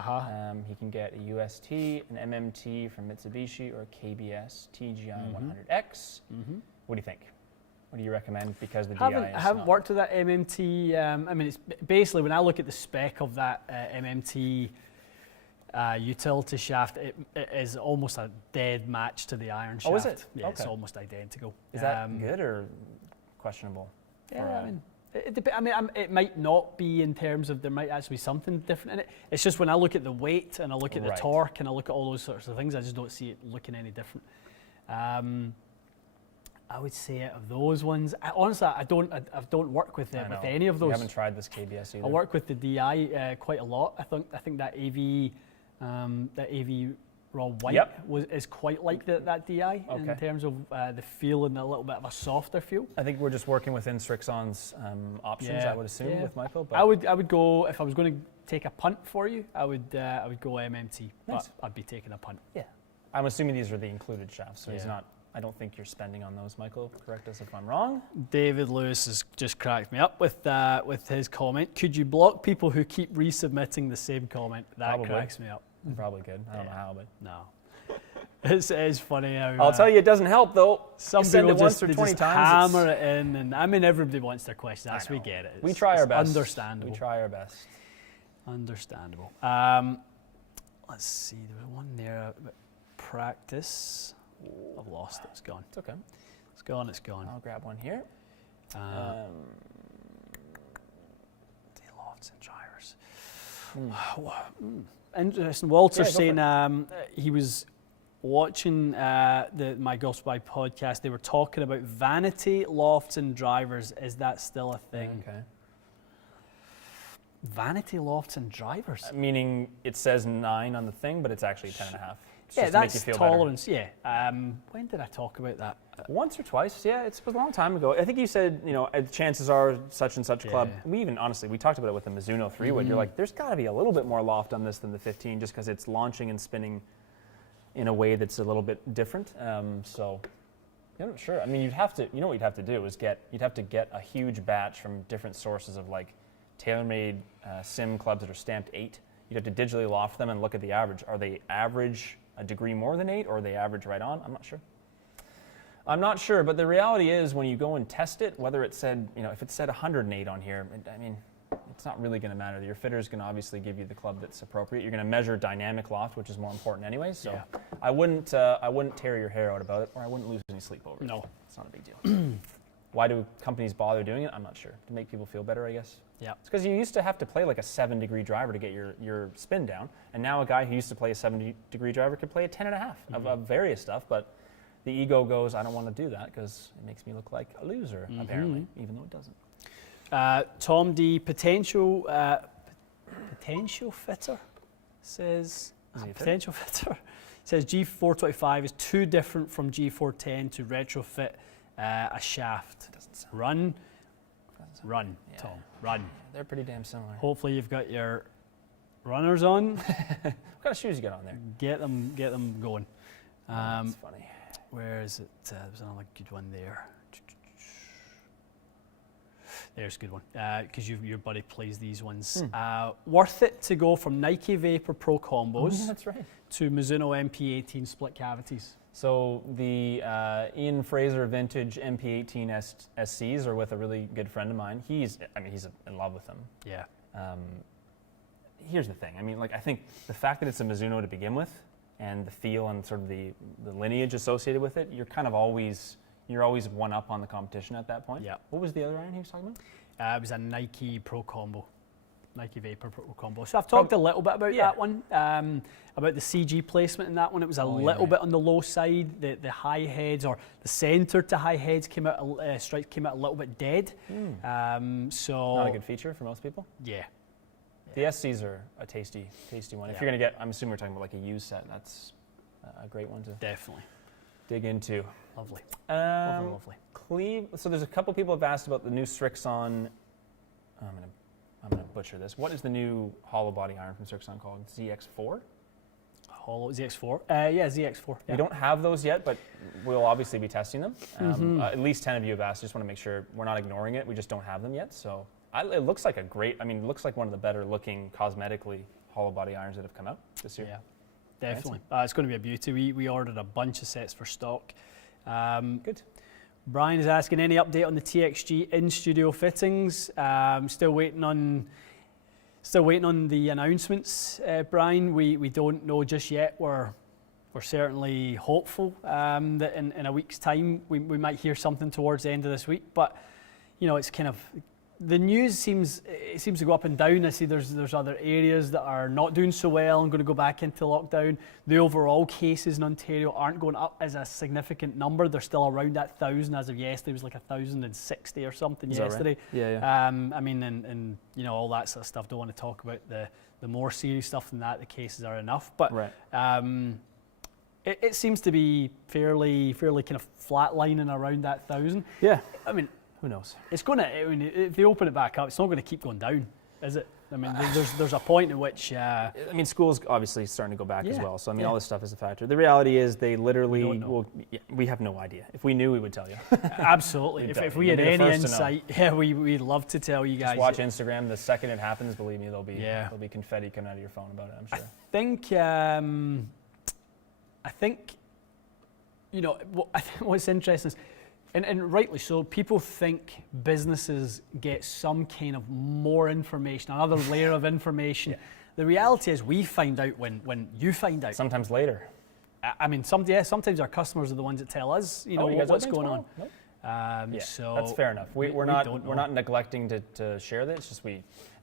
He can get a UST, an MMT from Mitsubishi, or a KBS TGI 100X. What do you think? What do you recommend? Because the DI is I haven't worked with that MMT. I mean, it's basically when I look at the spec of that MMT utility shaft, it is almost a dead match to the iron shaft. Oh, is it? Yeah, it's almost identical. Is that good or questionable? Yeah, it might not be in terms of there might actually be something different in it. It's just when I look at the weight and I look at the torque and I look at all those sorts of things, I just don't see it looking any different. I would say out of those ones, honestly, I don't work with any of those. You haven't tried this KBS either. I work with the DI quite a lot. I think that AV raw white is quite like that DI in terms of the feel and a little bit of a softer feel. I think we're just working within Srixon's options. I would assume with Michael. But I would go if I was going to take a punt for you. I would go MMT, but I'd be taking a punt. Yeah, I'm assuming these are the included shafts, so he's not. I don't think you're spending on those, Michael. Correct us if I'm wrong. David Lewis has just cracked me up with his comment. Could you block people who keep resubmitting the same comment? That cracks me up. Probably good. I don't know how, but no. It's funny how. I'll tell you, it doesn't help though. Some people once or 20 times hammer it in, and I mean everybody wants their questions asked. We get it. We try our best. Understandable. We try our best. Understandable. Let's see. There was one there. Practice. I've lost it. It's gone. It's okay. It's gone. It's gone. I'll grab one here. The lofts and gyres. Interesting. Walter saying he was watching my Golf Spy podcast. They were talking about vanity, lofts, and drivers. Is that still a thing? Okay. Vanity lofts and drivers. Meaning it says 9 on the thing, but it's actually 10.5. Yeah, just that's to make you feel tolerance. Better. Yeah. When did I talk about that? Once or twice. Yeah, it was a long time ago. I think you said, chances are such and such club. We talked about it with the Mizuno 3-wood. You're like, there's got to be a little bit more loft on this than the 15, just because it's launching and spinning in a way that's a little bit different. So, yeah, sure. I mean, you'd have to. You know what you'd have to do is you'd have to get a huge batch from different sources of like tailor-made sim clubs that are stamped 8. You'd have to digitally loft them and look at the average. Are they average a degree more than 8, or are they average right on? I'm not sure, but the reality is when you go and test it, whether it said, if it said 108 on here, it's not really going to matter. Your fitter is going to obviously give you the club that's appropriate. You're going to measure dynamic loft, which is more important anyway. So I wouldn't tear your hair out about it, or I wouldn't lose any sleep over it. No, it's not a big deal. Why do companies bother doing it? I'm not sure. To make people feel better, I guess. Yeah. It's because you used to have to play like a 7-degree driver to get your spin down, and now a guy who used to play a 70-degree driver could play a 10.5 of various stuff, but the ego goes, I don't want to do that because it makes me look like a loser, apparently, even though it doesn't. Tom D, potential fitter says, potential fitter says G425 is too different from G410 to retrofit a shaft. Doesn't sound Run, yeah. Tom, run. They're pretty damn similar. Hopefully you've got your runners on. What kind of shoes you got on there? Get them going. That's funny. Where is it? There's another good one there. There's a good one, because your buddy plays these ones. Worth it to go from Nike Vapor Pro Combos that's right. to Mizuno MP18 split cavities. So the Ian Fraser Vintage MP18 SCs are with a really good friend of mine. He's in love with them. Yeah. Here's the thing. I think the fact that it's a Mizuno to begin with, and the feel and sort of the lineage associated with it, you're always one up on the competition at that point. Yeah. What was the other iron he was talking about? It was a Nike Pro Combo. Nike Vapor Pro Combo. So I've talked a little bit about that one, about the CG placement in that one. It was a little bit on the low side. The high heads, or the centre to high heads, strikes came out a little bit dead. So not a good feature for most people. Yeah. The SCs are a tasty one. If you're going to get, I'm assuming we're talking about like a used set, that's a great one to definitely dig into. Lovely. Lovely. So there's a couple people have asked about the new Srixon. I'm gonna butcher this. What is the new hollow body iron from Srixon called? ZX4? Hollow ZX4? Yeah, ZX4. Yeah. We don't have those yet, but we'll obviously be testing them. At least 10 of you have asked. I just want to make sure we're not ignoring it. We just don't have them yet. So it looks like it looks like one of the better looking cosmetically hollow body irons that have come out this year. Yeah, definitely. It's going to be a beauty. We ordered a bunch of sets for stock. Good. Brian is asking, any update on the TXG in-studio fittings? Still waiting on the announcements, Brian. We don't know just yet. We're certainly hopeful that in a week's time we might hear something towards the end of this week. But it's kind of, the news seems to go up and down. I see there's other areas that are not doing so well and going to go back into lockdown. The overall cases in Ontario aren't going up as a significant number. They're still around that 1,000 as of yesterday. It was like 1,060 or something yesterday. Right? Yeah. And all that sort of stuff. Don't want to talk about the more serious stuff than that. The cases are enough, but it seems to be fairly kind of flatlining around that 1,000. Yeah. Who knows? It's going to. If they open it back up, it's not going to keep going down, is it? There's a point in which. School's obviously starting to go back as well. So all this stuff is a factor. The reality is, they literally will. We have no idea. If we knew, we would tell you. Absolutely. if we had any insight, we'd love to tell you guys. Just watch Instagram. The second it happens, believe me, there'll be confetti coming out of your phone about it. I'm sure. I think. What's interesting is. And rightly so, people think businesses get some kind of more information, another layer of information. The reality is we find out when you find out. Sometimes later. Sometimes our customers are the ones that tell us, what's going on. Nope. So that's fair enough. We're not neglecting to share that. It's just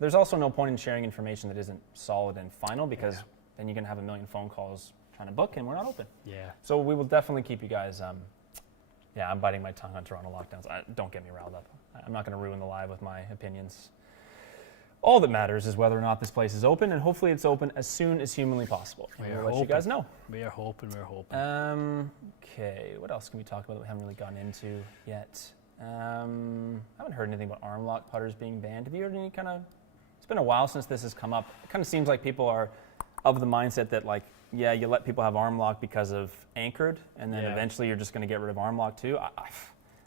there's also no point in sharing information that isn't solid and final, because then you're going to have a million phone calls trying to book, and we're not open. Yeah. So we will definitely keep you guys. I'm biting my tongue on Toronto lockdowns. Don't get me riled up. I'm not going to ruin the live with my opinions all that matters is whether or not this place is open, and hopefully it's open as soon as humanly possible. We'll let you guys know. We are hoping. Okay, what else can we talk about that we haven't really gotten into yet? I haven't heard anything about arm lock putters being banned. Have you heard any kind of... It's been a while since this has come up. It kind of seems like people are of the mindset that, like, yeah, you let people have arm lock because of anchored, and then eventually you're just going to get rid of arm lock too.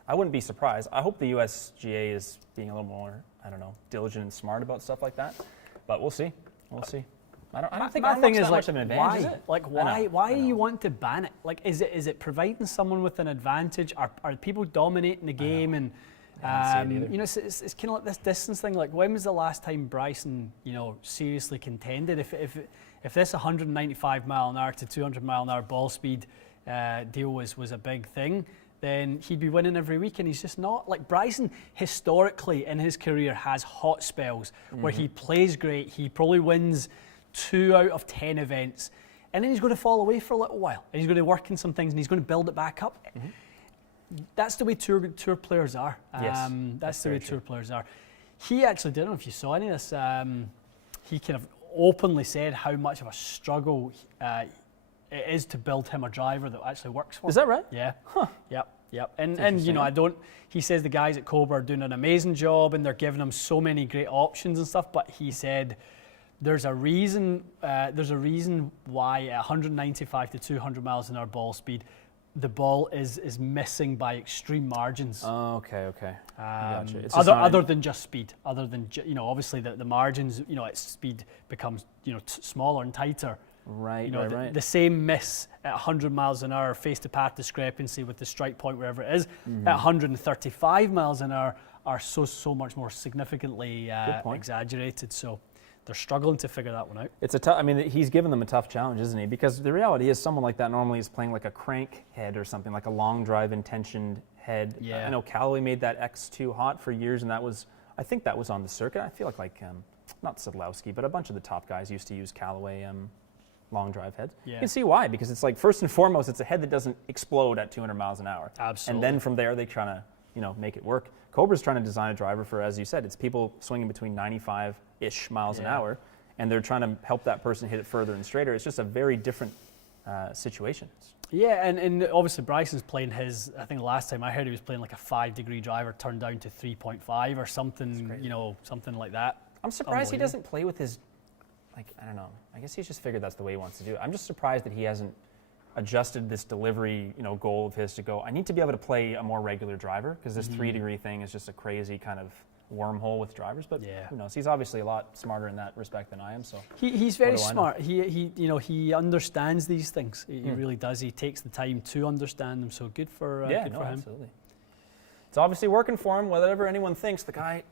I wouldn't be surprised. I hope the USGA is being a little more, I don't know, diligent and smart about stuff like that. But we'll see. We'll see. I don't think arm lock's that much of an advantage, is it? Like, why do you want to ban it? Like, is it providing someone with an advantage? Are people dominating the game? And you know, it's kind of like this distance thing. Like, when was the last time Bryson, you know, seriously contended? If this 195 mile an hour to 200 mile an hour ball speed deal was a big thing, then he'd be winning every week, and he's just not. Like, Bryson historically in his career has hot spells where he plays great. He probably wins 2 out of 10 events, and then he's going to fall away for a little while, and he's going to work in some things, and he's going to build it back up. That's the way tour players are. That's the way tour players are. He actually, I don't know if you saw any of this, he kind of openly said how much of a struggle it is to build him a driver that actually works for him. Is that right? Yeah. Huh. Yep. And you know, he says the guys at Cobra are doing an amazing job and they're giving him so many great options and stuff, but he said there's a reason why at 195 to 200 miles an hour ball speed, the ball is missing by extreme margins. Oh, okay. Gotcha. It's Other than just speed, you know, obviously the margins, you know, its speed becomes, you know, smaller and tighter. Right, you know, right. The same miss at 100 miles an hour, face-to-path discrepancy with the strike point wherever it is, at 135 miles an hour are so much more significantly exaggerated. So they're struggling to figure that one out. It's a tough. I mean, he's given them a tough challenge, isn't he? Because the reality is, someone like that normally is playing like a crank head or something, like a long drive intentioned head. Yeah. I know Callaway made that X2 hot for years, and I think that was on the circuit. I feel like not Sadlowski, but a bunch of the top guys used to use Callaway long drive heads. Yeah. You can see why, because it's like, first and foremost, it's a head that doesn't explode at 200 miles an hour. Absolutely. And then from there, they're trying to, you know, make it work. Cobra's trying to design a driver for, as you said, it's people swinging between 95-ish miles an hour, and they're trying to help that person hit it further and straighter. It's just a very different situation. Yeah, and obviously Bryson's playing his, I think last time I heard he was playing like a 5-degree driver turned down to 3.5 or something, you know, something like that. I'm surprised he doesn't play with his, like, I don't know. I guess he's just figured that's the way he wants to do it. I'm just surprised that he hasn't adjusted this delivery, you know, goal of his to go, I need to be able to play a more regular driver, because this 3-degree thing is just a crazy kind of wormhole with drivers. But who knows? He's obviously a lot smarter in that respect than I am. So he's very smart. He you know, he understands these things. He really does. He takes the time to understand them. So good for him. Absolutely. It's obviously working for him. Whatever anyone thinks, the guy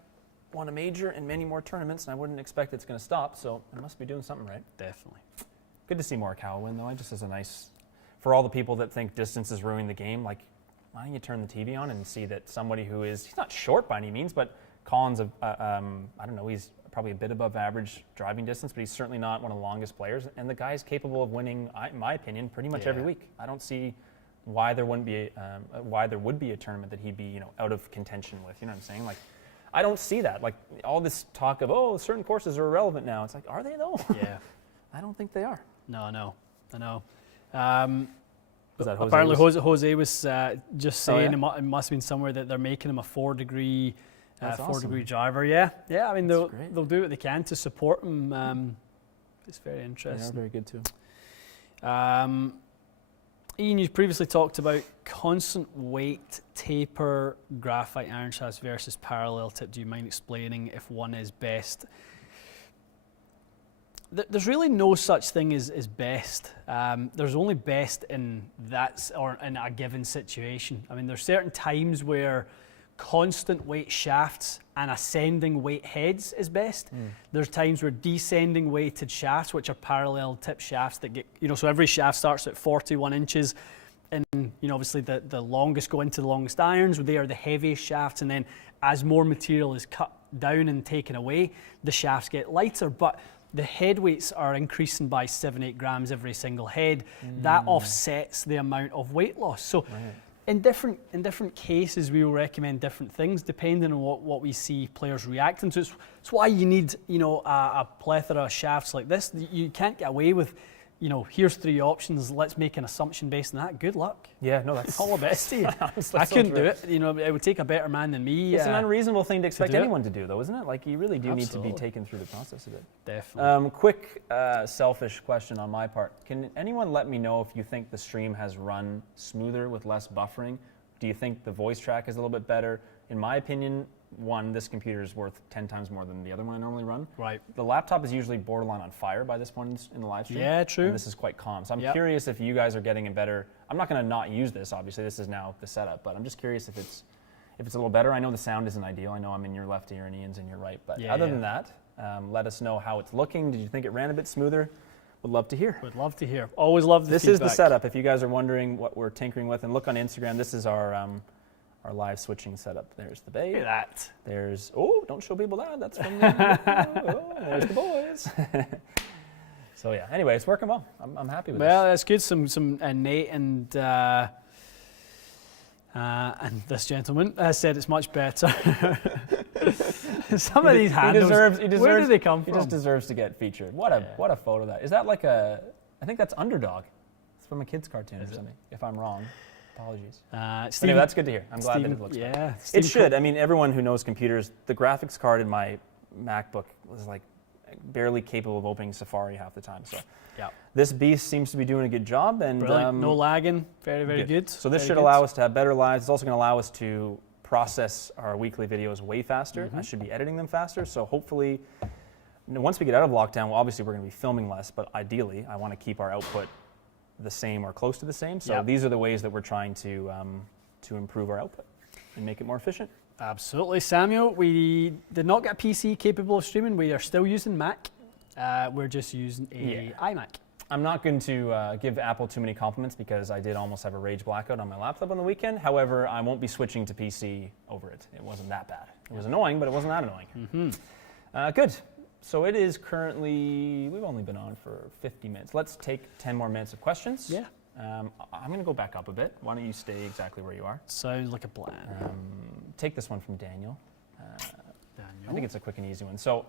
won a major and many more tournaments, and I wouldn't expect it's going to stop. So it must be doing something right. Definitely. Good to see Morikawa win, though. Just as a nice, for all the people that think distance is ruining the game, like, why don't you turn the TV on and see that somebody who is, he's not short by any means, but Colin's, I don't know, he's probably a bit above average driving distance, but he's certainly not one of the longest players. And the guy's capable of winning, in my opinion, pretty much every week. I don't see why there wouldn't be why there would be a tournament that he'd be, you know, out of contention with. You know what I'm saying? Like, I don't see that. Like, all this talk of, certain courses are irrelevant now. It's like, are they though? Yeah. I don't think they are. No, I know. Apparently Jose was just saying it must have been somewhere that they're making him a 4-degree driver. Yeah. I mean, they'll do what they can to support him. It's very interesting. Yeah, very good too. Ian, you previously talked about constant weight taper graphite iron shafts versus parallel tip. Do you mind explaining if one is best? There's really no such thing as best. There's only best in that, or in a given situation. I mean, there's certain times where constant weight shafts and ascending weight heads is best. There's times where descending weighted shafts, which are parallel tip shafts that get, you know, so every shaft starts at 41 inches, and, you know, obviously the longest go into the longest irons. They are the heaviest shafts, and then as more material is cut down and taken away, the shafts get lighter. But the head weights are increasing by 7-8 grams every single head. That offsets the amount of weight loss. So in different cases, we will recommend different things depending on what we see players reacting to. It's why you need, a plethora of shafts like this. You can't get away with, here's 3 options. Let's make an assumption based on that. Good luck. Yeah, no, that's all the best to you. I couldn't do it. It would take a better man than me. It's an unreasonable thing to expect anyone to do, though, isn't it? Like, you really do need to be taken through the process of it. Definitely. Quick, selfish question on my part. Can anyone let me know if you think the stream has run smoother with less buffering? Do you think the voice track is a little bit better? In my opinion, this computer is worth 10 times more than the other one I normally run. Right. The laptop is usually borderline on fire by this point in the live stream. Yeah, true. And this is quite calm. So I'm curious if you guys are getting a better. I'm not going to not use this. Obviously, this is now the setup. But I'm just curious if it's a little better. I know the sound isn't ideal. I know I'm in your left ear and Ian's in your right. But other than that, let us know how it's looking. Did you think it ran a bit smoother? Would love to hear. Would love to hear. Always love the This feedback. is the setup. If you guys are wondering what we're tinkering with, and look on Instagram. This is our live switching setup. There's the babe. Look at that. There's, don't show people that. That's from there's the boys. So yeah, anyway, it's working well. I'm happy with Well, this. that's good. Some Nate and this gentleman said it's much better. Some of these handles, where do they come from? He just deserves to get featured. What a photo that. Is that like I think that's Underdog. It's from a kid's cartoon or something, if I'm wrong. Apologies. Steven, anyway, that's good to hear. I'm glad that it looks better. Steven, it should. I mean, everyone who knows computers, the graphics card in my MacBook was like barely capable of opening Safari half the time. So this beast seems to be doing a good job. And no lagging. Very, very good. So this should allow us to have better lives. It's also going to allow us to process our weekly videos way faster. I should be editing them faster. So hopefully, once we get out of lockdown, well, obviously we're going to be filming less, but ideally I want to keep our output the same or close to the same. So these are the ways that we're trying to improve our output and make it more efficient. Absolutely, Samuel. We did not get a PC capable of streaming. We are still using Mac. We're just using a iMac. I'm not going to give Apple too many compliments because I did almost have a rage blackout on my laptop on the weekend. However, I won't be switching to PC over it. It wasn't that bad. It was annoying, but it wasn't that annoying. Good. So it is currently, we've only been on for 50 minutes. Let's take 10 more minutes of questions. Yeah. I'm going to go back up a bit. Why don't you stay exactly where you are? Sounds like a plan. Take this one from Daniel. I think it's a quick and easy one. So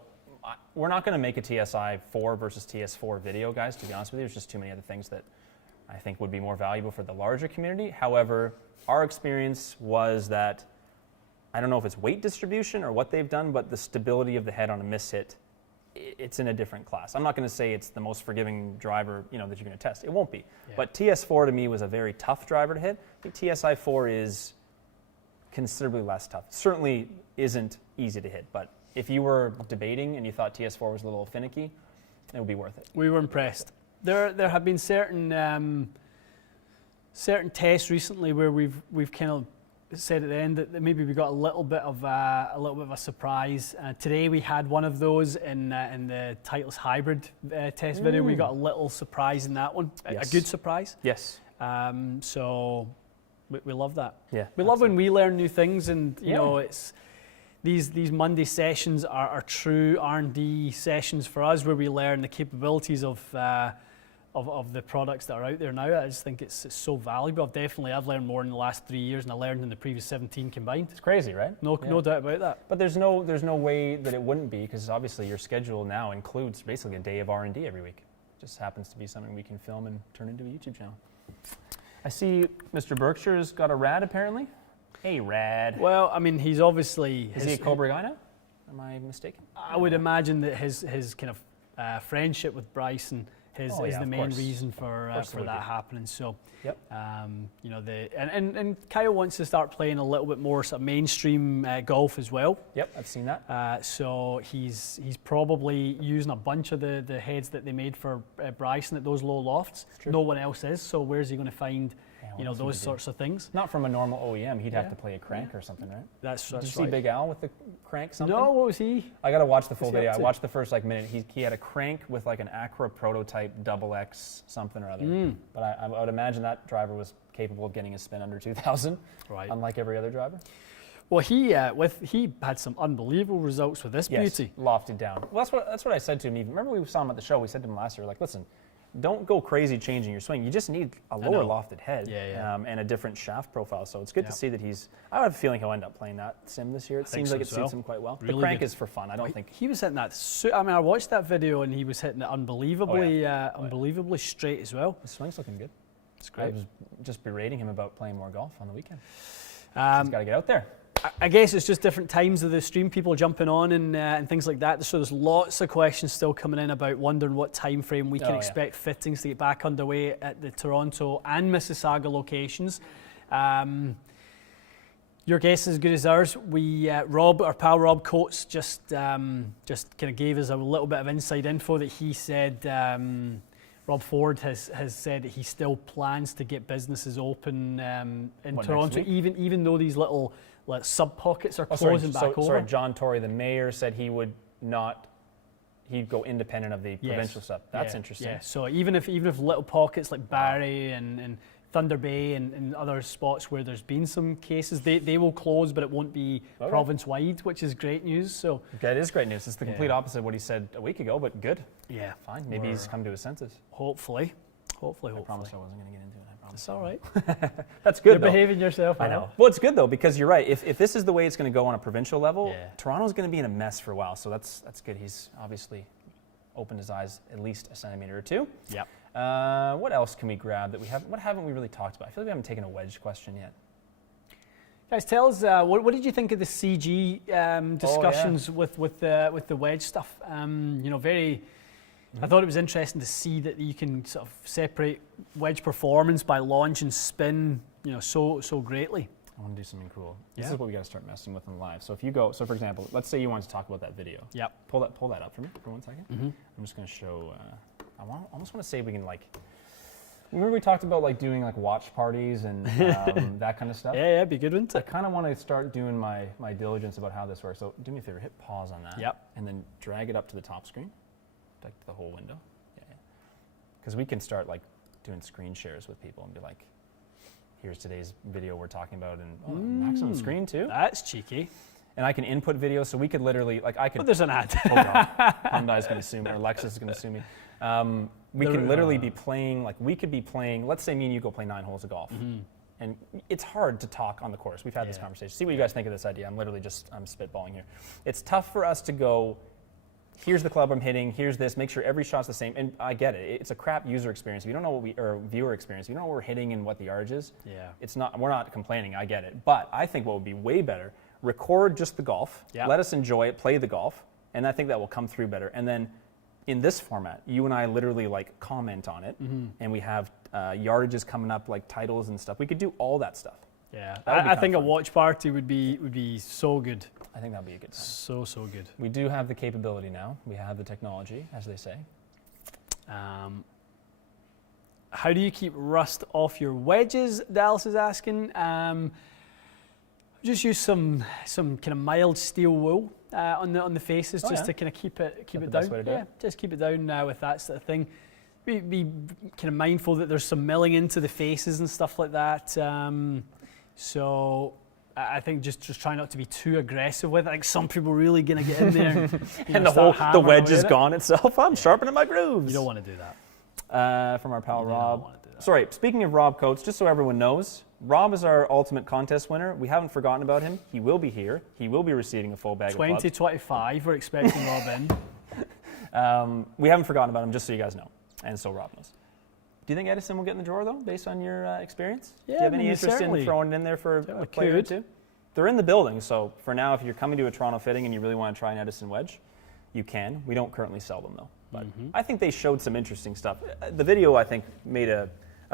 we're not going to make a TSI 4 versus TS4 video, guys, to be honest with you. There's just too many other things that I think would be more valuable for the larger community. However, our experience was that, I don't know if it's weight distribution or what they've done, but the stability of the head on a miss hit, it's in a different class. I'm not going to say it's the most forgiving driver, that you're going to test. It won't be. Yeah. But TS4 to me was a very tough driver to hit. I think TSI4 is considerably less tough. Certainly isn't easy to hit, but if you were debating and you thought TS4 was a little finicky, it would be worth it. We were impressed. There have been certain tests recently where we've kind of said at the end that maybe we got a little bit of a surprise. Today we had one of those in the Titleist hybrid test video. We got a little surprise in that one, a good surprise. Yes. So we love that. Yeah. We love when we learn new things, and you know, it's these Monday sessions are true R&D sessions for us, where we learn the capabilities of the products that are out there now. I just think it's so valuable. I've learned more in the last 3 years than I learned in the previous 17 combined. It's crazy, right? No doubt about that. But there's no way that it wouldn't be, because obviously your schedule now includes basically a day of R&D every week. It just happens to be something we can film and turn into a YouTube channel. I see Mr. Berkshire's got a rad apparently. Hey, rad. Well, I mean, he's obviously... Is he a Cobra guy now? Am I mistaken? I would imagine that his kind of friendship with Bryson is the main reason for that happening. So, yep. You know, and Kyle wants to start playing a little bit more sort of mainstream golf as well. Yep, I've seen that. So he's probably using a bunch of the heads that they made for Bryson at those low lofts. No one else is. So where's he going to find those sorts of things? Not from a normal OEM. He'd have to play a crank or something, right? That's Did you see Big Al with the crank something? No, what was he? I got to watch the full video. I watched the first minute. He had a crank with like an Acura prototype XX something or other. But I would imagine that driver was capable of getting a spin under 2,000, unlike every other driver. Well, he had some unbelievable results with this beauty. Lofted down. Well, that's what I said to him. Even remember we saw him at the show. We said to him last year, like, listen, don't go crazy changing your swing. You just need a lower lofted head and a different shaft profile. So it's good to see that I have a feeling he'll end up playing that sim this year. It seems like it suits him quite well. Really the crank is for fun. I don't think he was hitting that. I mean, I watched that video and he was hitting it unbelievably, unbelievably straight as well. His swing's looking good. It's great. I was just berating him about playing more golf on the weekend. He's got to get out there. I guess it's just different times of the stream, people jumping on and things like that. So there's lots of questions still coming in about wondering what time frame we can expect fittings to get back underway at the Toronto and Mississauga locations. Your guess is as good as ours. Our pal Rob Coates just kind of gave us a little bit of inside info that he said. Rob Ford has said that he still plans to get businesses open in Toronto, even though these little sub pockets are closing back over. Sorry, John Tory, the mayor, said he would not. He'd go independent of the provincial stuff. That's interesting. Yeah. So even if little pockets like Barrie and Thunder Bay and other spots where there's been some cases, they will close, but it won't be province-wide, which is great news. So that is great news. It's the complete opposite of what he said a week ago, but good. Yeah. Fine. Maybe he's come to his senses. Hopefully. I promised I wasn't going to get into it. I promise. It's all right. That's good. You're behaving yourself. I know. Well, it's good though, because you're right. If this is the way it's going to go on a provincial level, Toronto's going to be in a mess for a while. So that's good. He's obviously opened his eyes at least a centimeter or two. Yep. What else can we grab that we haven't? What haven't we really talked about? I feel like we haven't taken a wedge question yet. Guys, tell us what did you think of the CG discussions with the wedge stuff? Very. I thought it was interesting to see that you can sort of separate wedge performance by launch and spin, so greatly. I want to do something cool. This is what we got to start messing with in live. So if you go, for example, let's say you wanted to talk about that video. Yep. Pull that up for me for 1 second. I'm just going to show. I almost want to say we can remember we talked about doing watch parties and that kind of stuff. Yeah, it'd be good, wouldn't it? I kind of want to start doing my diligence about how this works. So do me a favor, hit pause on that. Yep. And then drag it up to the top screen, like the whole window. Yeah. Because we can start doing screen shares with people and be like, here's today's video we're talking about, and maximum screen too. That's cheeky. And I can input video, so we could literally But there's an ad. Oh God, Hyundai's going to sue me, or Lexus is going to sue me. We can literally be playing, we could be playing, let's say me and you go play 9 holes of golf. And it's hard to talk on the course. We've had this conversation. See what you guys think of this idea. I'm spitballing here. It's tough for us to go, here's the club I'm hitting, here's this, make sure every shot's the same. And I get it. It's a crap user experience. If you don't know or viewer experience, if you don't know what we're hitting and what the yardage is, we're not complaining, I get it. But I think what would be way better, record just the golf, let us enjoy it, play the golf, and I think that will come through better. And then in this format, you and I literally comment on it, and we have yardages coming up, titles and stuff. We could do all that stuff. Yeah, I think a watch party would be so good. I think that'd be a good time. So good. We do have the capability now. We have the technology, as they say. How do you keep rust off your wedges? Dallas is asking. Just use some kind of mild steel wool on the faces, just to kind of keep it down. Best way to do it? Just keep it down with that sort of thing. Be kind of mindful that there's some milling into the faces and stuff like that. So I think just try not to be too aggressive with it. Like some people really gonna get in there, and the wedge is gone itself. I'm sharpening my grooves. You don't want to do that. From our pal Rob. Sorry, speaking of Rob Coates, just so everyone knows, Rob is our ultimate contest winner. We haven't forgotten about him. He will be here. He will be receiving a full bag of clubs. 2025, we're expecting Rob in. We haven't forgotten about him, just so you guys know, and so Rob knows. Do you think Edison will get in the drawer, though, based on your experience? Yeah, do you have any interest in throwing it in there for a player or two? They're in the building, so for now, if you're coming to a Toronto fitting and you really want to try an Edison wedge, you can. We don't currently sell them, though. But I think they showed some interesting stuff. The video, I think, made a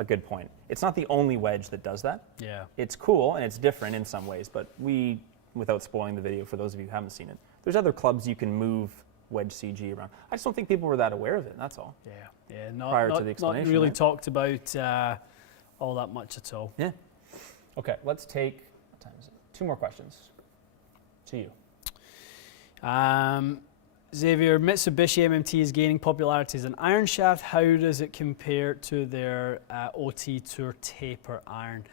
good point. It's not the only wedge that does that. Yeah. It's cool, and it's different in some ways, but without spoiling the video for those of you who haven't seen it, there's other clubs you can move wedge CG around. I just don't think people were that aware of it, that's all. Yeah, prior to the explanation. Not really talked about all that much at all. Yeah. Okay, let's take, what time is it? 2 more questions to you. Xavier, Mitsubishi MMT is gaining popularity as an iron shaft. How does it compare to their OT Tour taper iron?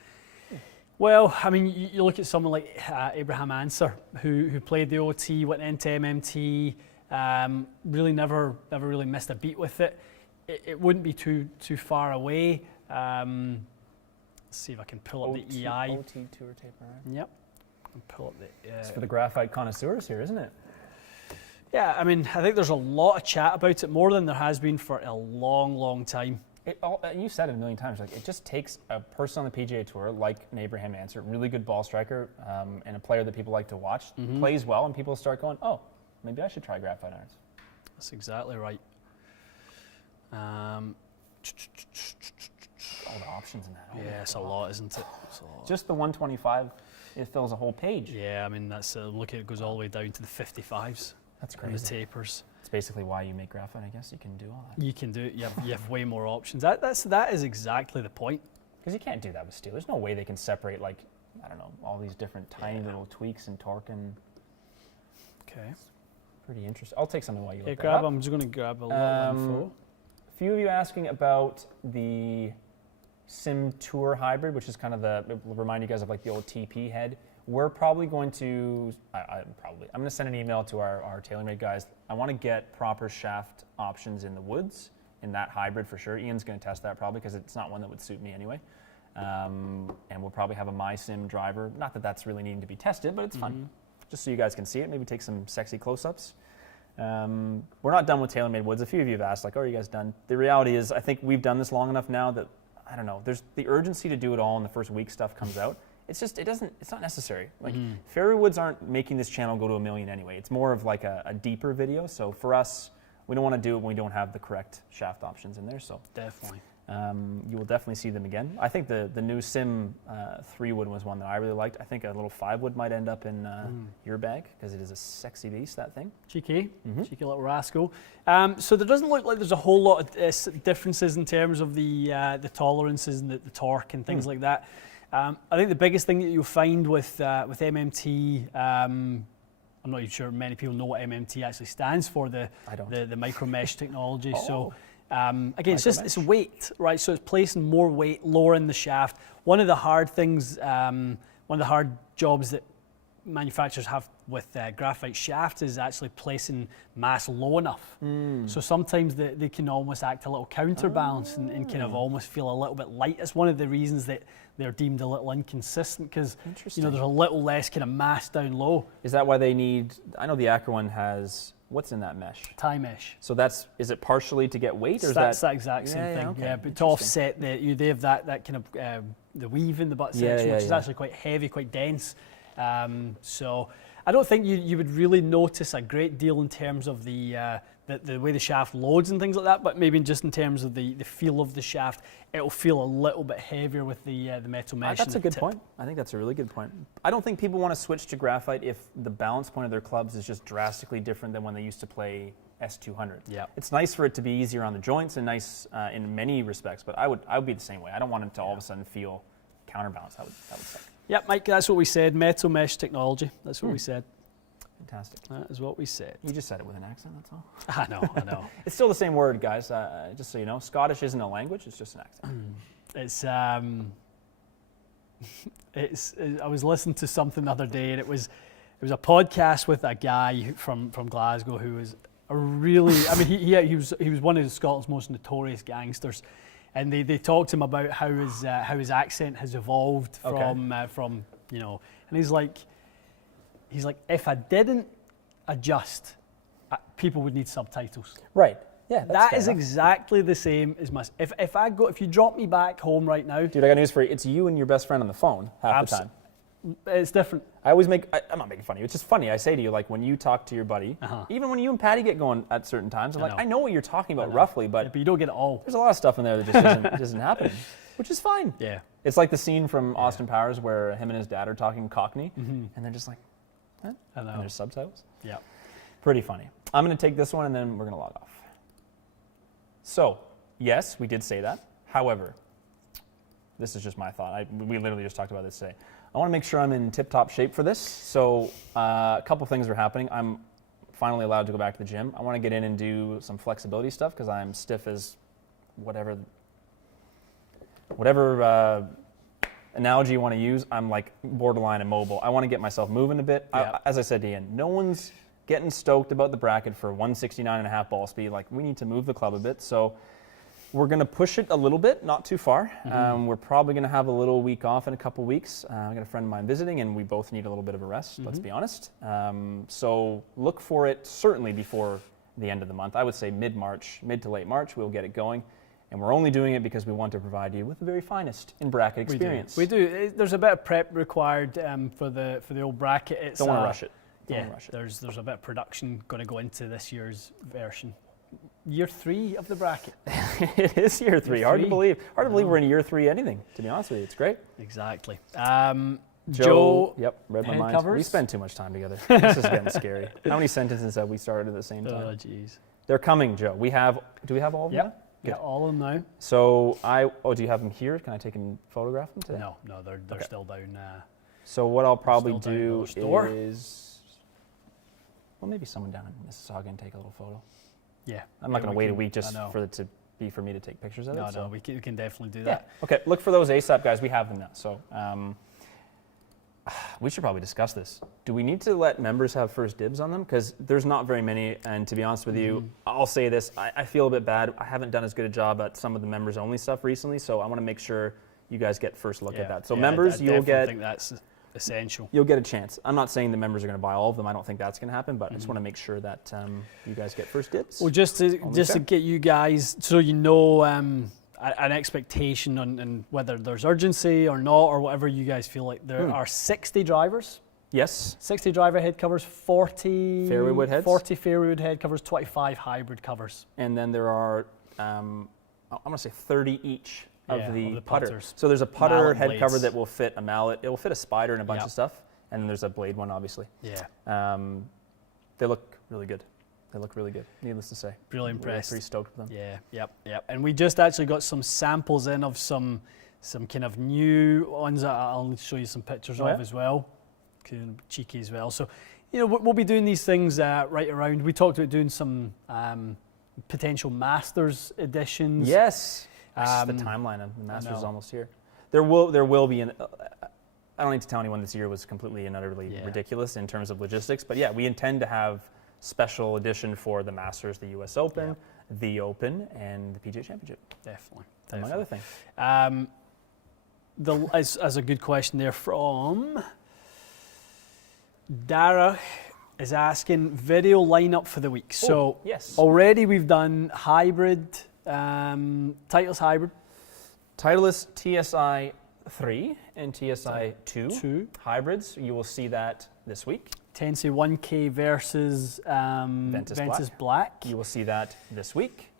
Well, I mean, you look at someone like Abraham Answer, who played the OT, went into MMT, really never really missed a beat with it. it wouldn't be too far away. Let's see if I can pull up the EI. OT tour taper. Yep. And pull up the. It's for the graphite connoisseurs here, isn't it? Yeah, I mean, I think there's a lot of chat about it, more than there has been for a long, long time. You said it a million times. Like, it just takes a person on the PGA Tour, like Abraham Ancer, really good ball striker, and a player that people like to watch, plays well, and people start going, oh, maybe I should try graphite irons. That's exactly right. All the options in that. Yeah, it's a lot, isn't it? It's a lot. Just the 125, it fills a whole page. Yeah, I mean, that's look at it goes all the way down to the 55s. That's crazy. And the tapers. It's basically why you make graphite, I guess. You can do all that. You can do it. You have way more options. That is exactly the point. Because you can't do that with steel. There's no way they can separate, like, I don't know, all these different tiny little tweaks and torque and. Okay. Pretty interesting. I'll take something while you look grab. that up. I'm just going to grab a little info. A few of you asking about the Sim Tour hybrid, which is kind of it will remind you guys of like the old TP head. We're probably going to, I'm going to send an email to our TaylorMade guys. I want to get proper shaft options in the woods in that hybrid for sure. Ian's going to test that probably because it's not one that would suit me anyway. And we'll probably have a MySim driver. Not that that's really needing to be tested, but it's fun. Just so you guys can see it, maybe take some sexy close-ups. We're not done with TaylorMade woods. A few of you have asked, like, oh, are you guys done? The reality is, I think we've done this long enough now that, I don't know, there's the urgency to do it all in the first week stuff comes out. It's just, it's not necessary. Like, fairway woods aren't making this channel go to 1 million anyway. It's more of like a deeper video. So for us, we don't want to do it when we don't have the correct shaft options in there. So definitely. You will definitely see them again. I think the new Sim 3 wood was one that I really liked. I think a little 5 wood might end up in your bag because it is a sexy beast, that thing. Cheeky, cheeky little rascal. So there doesn't look like there's a whole lot of differences in terms of the tolerances and the torque and things like that. I think the biggest thing that you'll find with MMT, I'm not even sure many people know what MMT actually stands for, the micro mesh technology. So again, it's weight, right? So it's placing more weight lower in the shaft. One of the hard things, one of the hard jobs that manufacturers have with graphite shafts is actually placing mass low enough. So sometimes they can almost act a little counterbalance and kind of almost feel a little bit light. It's one of the reasons that they're deemed a little inconsistent because there's a little less kind of mass down low. Is that why they need? I know the Acro one has. What's in that mesh? Tie mesh. So is it partially to get weight, or that's that exact same thing? Okay. Yeah, but to offset they have that kind of the weave in the butt section, which is actually quite heavy, quite dense. So I don't think you would really notice a great deal in terms of the way the shaft loads and things like that, but maybe just in terms of the feel of the shaft, it'll feel a little bit heavier with the metal mesh. That's a good point. I think that's a really good point. I don't think people want to switch to graphite if the balance point of their clubs is just drastically different than when they used to play S200. Yeah. It's nice for it to be easier on the joints and nice in many respects, but I would be the same way. I don't want it to all of a sudden feel counterbalanced. That would suck. Yep, Mike, that's what we said. Metal mesh technology. That's what we said. Fantastic. That is what we said. You just said it with an accent, that's all. I know. It's still the same word, guys, just so you know. Scottish isn't a language, it's just an accent. I was listening to something the other day, and it was a podcast with a guy from Glasgow who was a really, I mean, he was one of Scotland's most notorious gangsters. And they talked to him about how his accent has evolved from and he's like, if I didn't adjust, people would need subtitles. Right. Yeah. That is exactly the same as my. If you drop me back home right now, dude, I got news for you. It's you and your best friend on the phone half the time. It's different. I always I'm not making fun of you. It's just funny. I say to you, like when you talk to your buddy, even when you and Patty get going at certain times, I know what you're talking about roughly, but you don't get it all. There's a lot of stuff in there that just isn't happening, which is fine. Yeah. It's like the scene from Austin Powers where him and his dad are talking Cockney, and they're just like, huh? I know. And there's subtitles. Yeah. Pretty funny. I'm going to take this one and then we're going to log off. So, yes, we did say that. However, this is just my thought. We literally just talked about this today. I want to make sure I'm in tip-top shape for this. So a couple things are happening. I'm finally allowed to go back to the gym. I want to get in and do some flexibility stuff because I'm stiff as whatever analogy you want to use. I'm like borderline immobile. I want to get myself moving a bit. Yeah. As I said to Ian, no one's getting stoked about the bracket for 169.5 ball speed. Like, we need to move the club a bit. So We're going to push it a little bit, not too far. We're probably going to have a little week off in a couple weeks. I got a friend of mine visiting, and we both need a little bit of a rest, let's be honest. So look for it certainly before the end of the month. I would say mid-March, mid to late March, we'll get it going. And we're only doing it because we want to provide you with the very finest in bracket experience. We do. There's a bit of prep required for the old bracket. Don't want to rush it. There's a bit of production going to go into this year's version. Year 3 of the bracket. It is year 3. Hard to believe. Hard to believe we're in year 3 anything, to be honest with you. It's great. Exactly. Joe, yep, read my mind. covers? We spend too much time together. This is getting scary. How many sentences have we started at the same time? Oh, jeez. They're coming, Joe. Do we have all of them? Yeah, all of them now. So do you have them here? Can I take and photograph them today? No, they're still down. So what I'll probably do store. is, well, maybe someone down in Mississauga and take a little photo. Yeah. I'm not going to wait a week just for it to be for me to take pictures of it. No, we can definitely do that. Okay, look for those ASAP, guys. We have them now. So we should probably discuss this. Do we need to let members have first dibs on them? Because there's not very many, and to be honest with you, I'll say this, I feel a bit bad. I haven't done as good a job at some of the members-only stuff recently, so I want to make sure you guys get first look at that. So members, I think that's essential. You'll get a chance. I'm not saying the members are going to buy all of them. I don't think that's going to happen, but I just want to make sure that you guys get first dibs. Well, just to get you guys, so you know an expectation on whether there's urgency or not, or whatever you guys feel like. There are 60 drivers. Yes. 60 driver head covers, 40 fairway wood heads. 40 fairway wood head covers, 25 hybrid covers. And then there are, I'm going to say 30 each of the putter. putters. So there's a putter Mallet head blades. cover that will fit a mallet. It will fit a spider and a bunch of stuff. And then there's a blade one, obviously. Yeah. They look really good. They look really good, needless to say. Really impressed. Pretty stoked with them. Yeah, yep. And we just actually got some samples in of some kind of new ones that I'll show you some pictures of as well. Kind of cheeky as well. So, we'll be doing these things right around. We talked about doing some potential Masters editions. Yes. The timeline of the Masters is almost here. There will be I don't need to tell anyone this year was completely and utterly ridiculous in terms of logistics, but we intend to have special edition for the Masters, the US Open, the Open, and the PGA Championship. Definitely. Among other things. As a good question there from Dara is asking video lineup for the week. So already we've done hybrid, Titleist hybrid. Titleist TSI 3 and TSI 2 hybrids. You will see that this week. Tensei 1K versus Ventus Black. You will see that this week.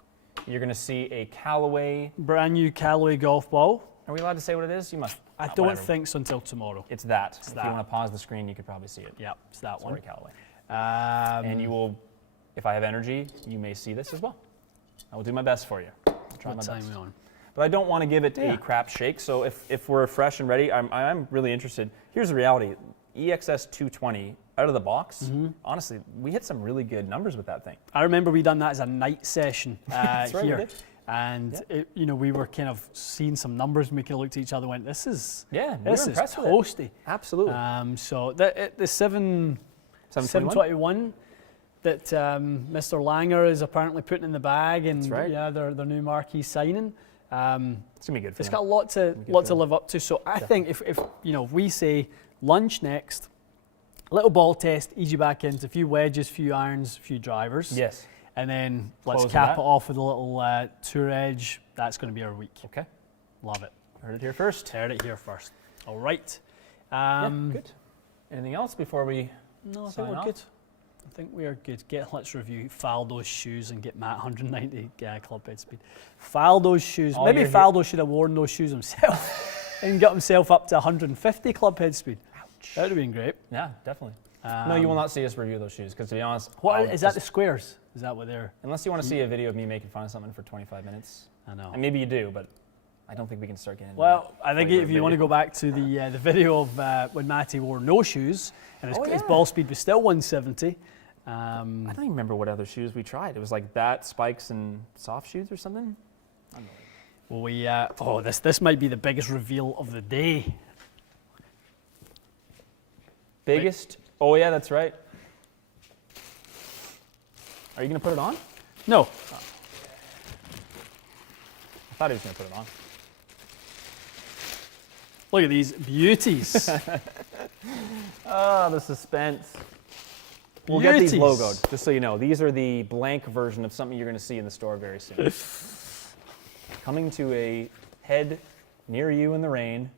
You're going to see a Callaway. Brand new Callaway golf ball. Are we allowed to say what it is? You must. I don't think so until tomorrow. It's that. If you want to pause the screen, you could probably see it. Yeah, it's that one. Callaway. And you will, if I have energy, you may see this as well. I will do my best for you. I'll try my best. What time are we on? But I don't want to give it a crap shake. So if we're fresh and ready, I'm really interested. Here's the reality. EXS 220 out of the box, honestly, we hit some really good numbers with that thing. I remember we done that as a night session That's right, here. we did. And we were kind of seeing some numbers and we kind of looked at each other and went, this is impressed with toasty. Absolutely. So the 721 that Mr. Langer is apparently putting in the bag, and their new marquee signing. It's gonna be good for It's them. got a lot to live up to. So I think if we say lunch next, little ball test, ease you back into a few wedges, few irons, few drivers. Yes. And then let's cap it off with a little tour edge. That's going to be our week. Okay. Love it. Heard it here first. Heard it here first. All right. Good. Anything else before we No, I think we're good. I think we are good. Let's review Faldo's shoes and get Matt 190 club head speed. Faldo's shoes. Maybe Faldo should have worn those shoes himself and got himself up to 150 club head speed. Ouch. That would have been great. Yeah, definitely. No, you will not see us review those shoes because, to be honest, is that the squares? Is that what they're? Unless you want to see a video of me making fun of something for 25 minutes. I know. And maybe you do, but I don't think we can start getting. Well, I think if you want to go back to the video of when Matty wore no shoes and his ball speed was still 170. I don't even remember what other shoes we tried. It was like bat, spikes, and soft shoes or something. Well, this might be the biggest reveal of the day. Biggest? Oh yeah, that's right. Are you gonna put it on? No. thought he was going to put it on. Look at these beauties. Oh, the suspense. We'll get these logoed, just so you know. These are the blank version of something you're going to see in the store very soon. Coming to a head near you in the rain,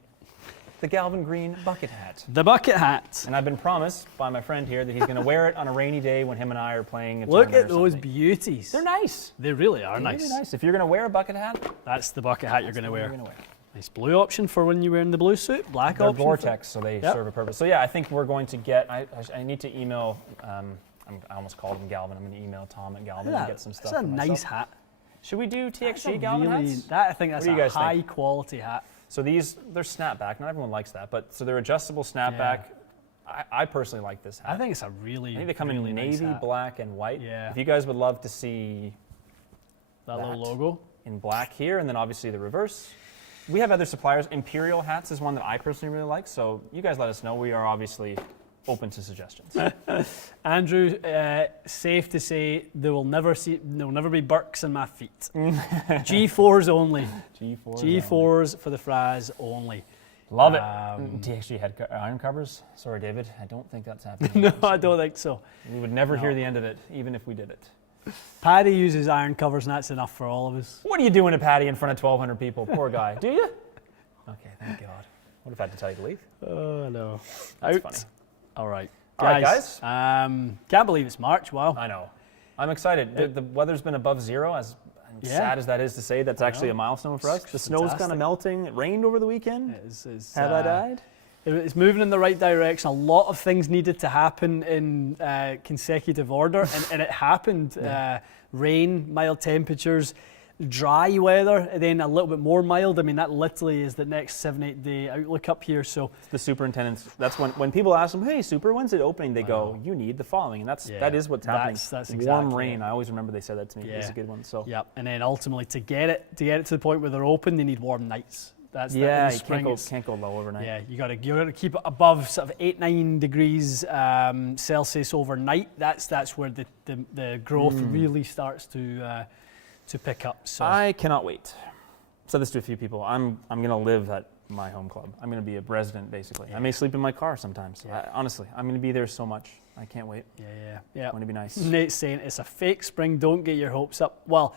the Galvin Green bucket hat. The bucket hat. And I've been promised by my friend here that he's going to wear it on a rainy day when him and I are playing a Look tournament at or those something. beauties. They're nice. They really are They're nice. really nice. If you're going to wear a bucket hat, that's the bucket hat you're going to what wear. you're gonna wear. Nice blue option for when you're wearing the blue suit. Black They're option. Gore-Tex, so they serve a purpose. So yeah, I think we're going to get. I need to email. I almost called him Galvin. I'm going to email Tom at Galvin and get some stuff. That's a for nice myself. hat. Should we do TXG That's Galvin really, hats? I think that's What do you a guys think? high quality hat. So they're snapback. Not everyone likes that, but so they're adjustable snapback. I personally like this hat. I think it's a really. I think they come really in nice navy, hat. black, and white. Yeah. If you guys would love to see that little logo in black here, and then obviously the reverse. We have other suppliers. Imperial hats is one that I personally really like. So you guys let us know. We are obviously open to suggestions. Andrew, safe to say there will never be Birks in my feet. G4s only. G4s for the Fraz only. Love it. TXG had iron covers. Sorry, David. I don't think that's happening. No, I don't think so. We would never hear the end of it, even if we did it. Paddy uses iron covers, and that's enough for all of us. What are you doing to Patty in front of 1,200 people? Poor guy. Do you? Okay, thank God. What if I had to tell you to leave? Oh, no. That's funny. All right. All right, guys. Can't believe it's March. Wow. I know. I'm excited. The weather's been above zero, as sad as that is to say. That's actually a milestone for us. The snow's kind of melting. It rained over the weekend. Have I died? It's moving in the right direction. A lot of things needed to happen in consecutive order, and it happened. Rain, mild temperatures, dry weather, and then a little bit more mild. I mean, that literally is the next 7-8 day outlook up here. So the superintendents, that's when people ask them, hey, super, when's it opening? They go, you need the following. And that is what's happening. That's exactly warm rain. I always remember they said that to me. It's a good one. So yep. And then ultimately to get it to the point where they're open, they need warm nights. You can't go low overnight. Yeah, you got to keep it above sort of 8-9 degrees Celsius overnight. That's where the growth really starts to pick up. So I cannot wait. Said this to a few people. I'm going to live at my home club. I'm going to be a resident basically. I may sleep in my car sometimes. Honestly, I'm going to be there so much. I can't wait. Yeah. It's going to be nice. Nate's saying it's a fake spring. Don't get your hopes up. Well,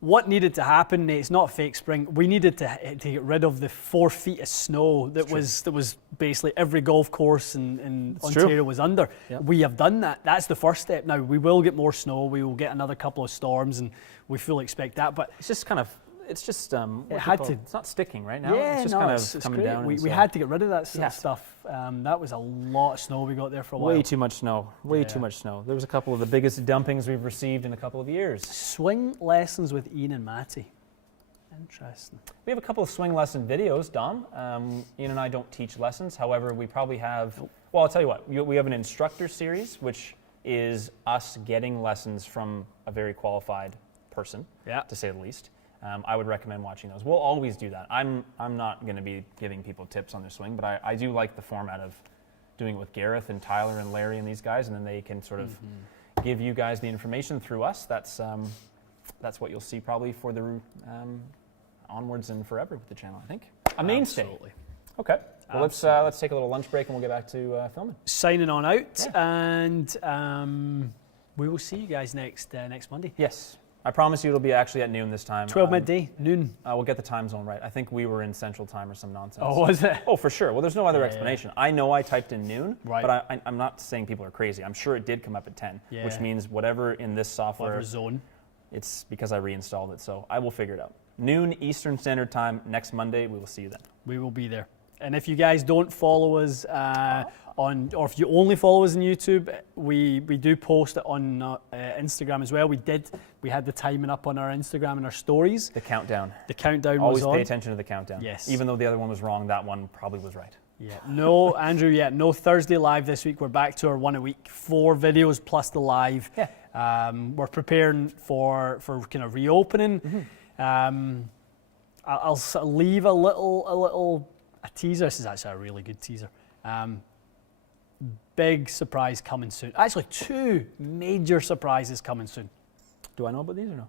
what needed to happen, Nate, it's not a fake spring. We needed to get rid of the 4 feet of snow that was basically every golf course in Ontario was under. Yep. We have done that. That's the first step. Now, we will get more snow. We will get another couple of storms, and we fully expect that. But it's just kind of, it's not sticking right now. Yeah, it's just coming down. We had to get rid of that sort of stuff. That was a lot of snow we got there for a while. Way too much snow. Too much snow. There was a couple of the biggest dumpings we've received in a couple of years. Swing lessons with Ian and Matty. Interesting. We have a couple of swing lesson videos, Dom. Ian and I don't teach lessons. However, we probably have, well, I'll tell you what, we have an instructor series, which is us getting lessons from a very qualified person, to say the least. I would recommend watching those. We'll always do that. I'm not going to be giving people tips on their swing, but I do like the format of doing it with Gareth and Tyler and Larry and these guys, and then they can sort of give you guys the information through us. That's what you'll see probably for the onwards and forever with the channel, I think. A mainstay. Absolutely. Okay. Well, let's take a little lunch break and we'll get back to filming. Signing on out, and we will see you guys next Monday. Yes. I promise you it'll be actually at noon this time. 12 midday, noon. We'll get the time zone right. I think we were in Central Time or some nonsense. Oh, was it? Oh, for sure. Well, there's no other explanation. I know I typed in noon, right. But I'm not saying people are crazy. I'm sure it did come up at 10, which means whatever in this software. Whatever zone. It's because I reinstalled it, so I will figure it out. Noon Eastern Standard Time next Monday. We will see you then. We will be there. And if you guys don't follow us or if you only follow us on YouTube, we do post it on Instagram as well. We had the timing up on our Instagram and our stories. The countdown. The countdown was on. Always pay attention to the countdown. Yes. Even though the other one was wrong, that one probably was right. Yeah. No, Andrew, no Thursday live this week. We're back to our one a week, 4 videos plus the live. Yeah. We're preparing for kind of reopening. Mm-hmm. I'll leave a teaser. This is actually a really good teaser. Big surprise coming soon. Actually, 2 major surprises coming soon. Do I know about these or no?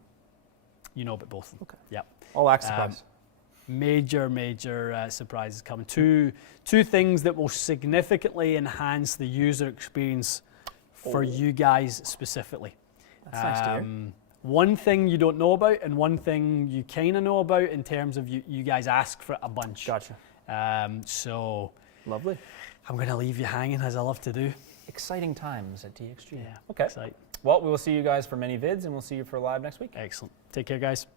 you know about both of them. Okay. Yep. All access surprise. Major surprises coming. Two things that will significantly enhance the user experience for you guys specifically. That's nice to hear. One thing you don't know about and one thing you kind of know about in terms of you guys ask for it a bunch. Gotcha. So Lovely. I'm going to leave you hanging, as I love to do. Exciting times at TXG. Yeah. Okay. Exciting. Well, we will see you guys for many vids, and we'll see you for live next week. Excellent. Take care, guys.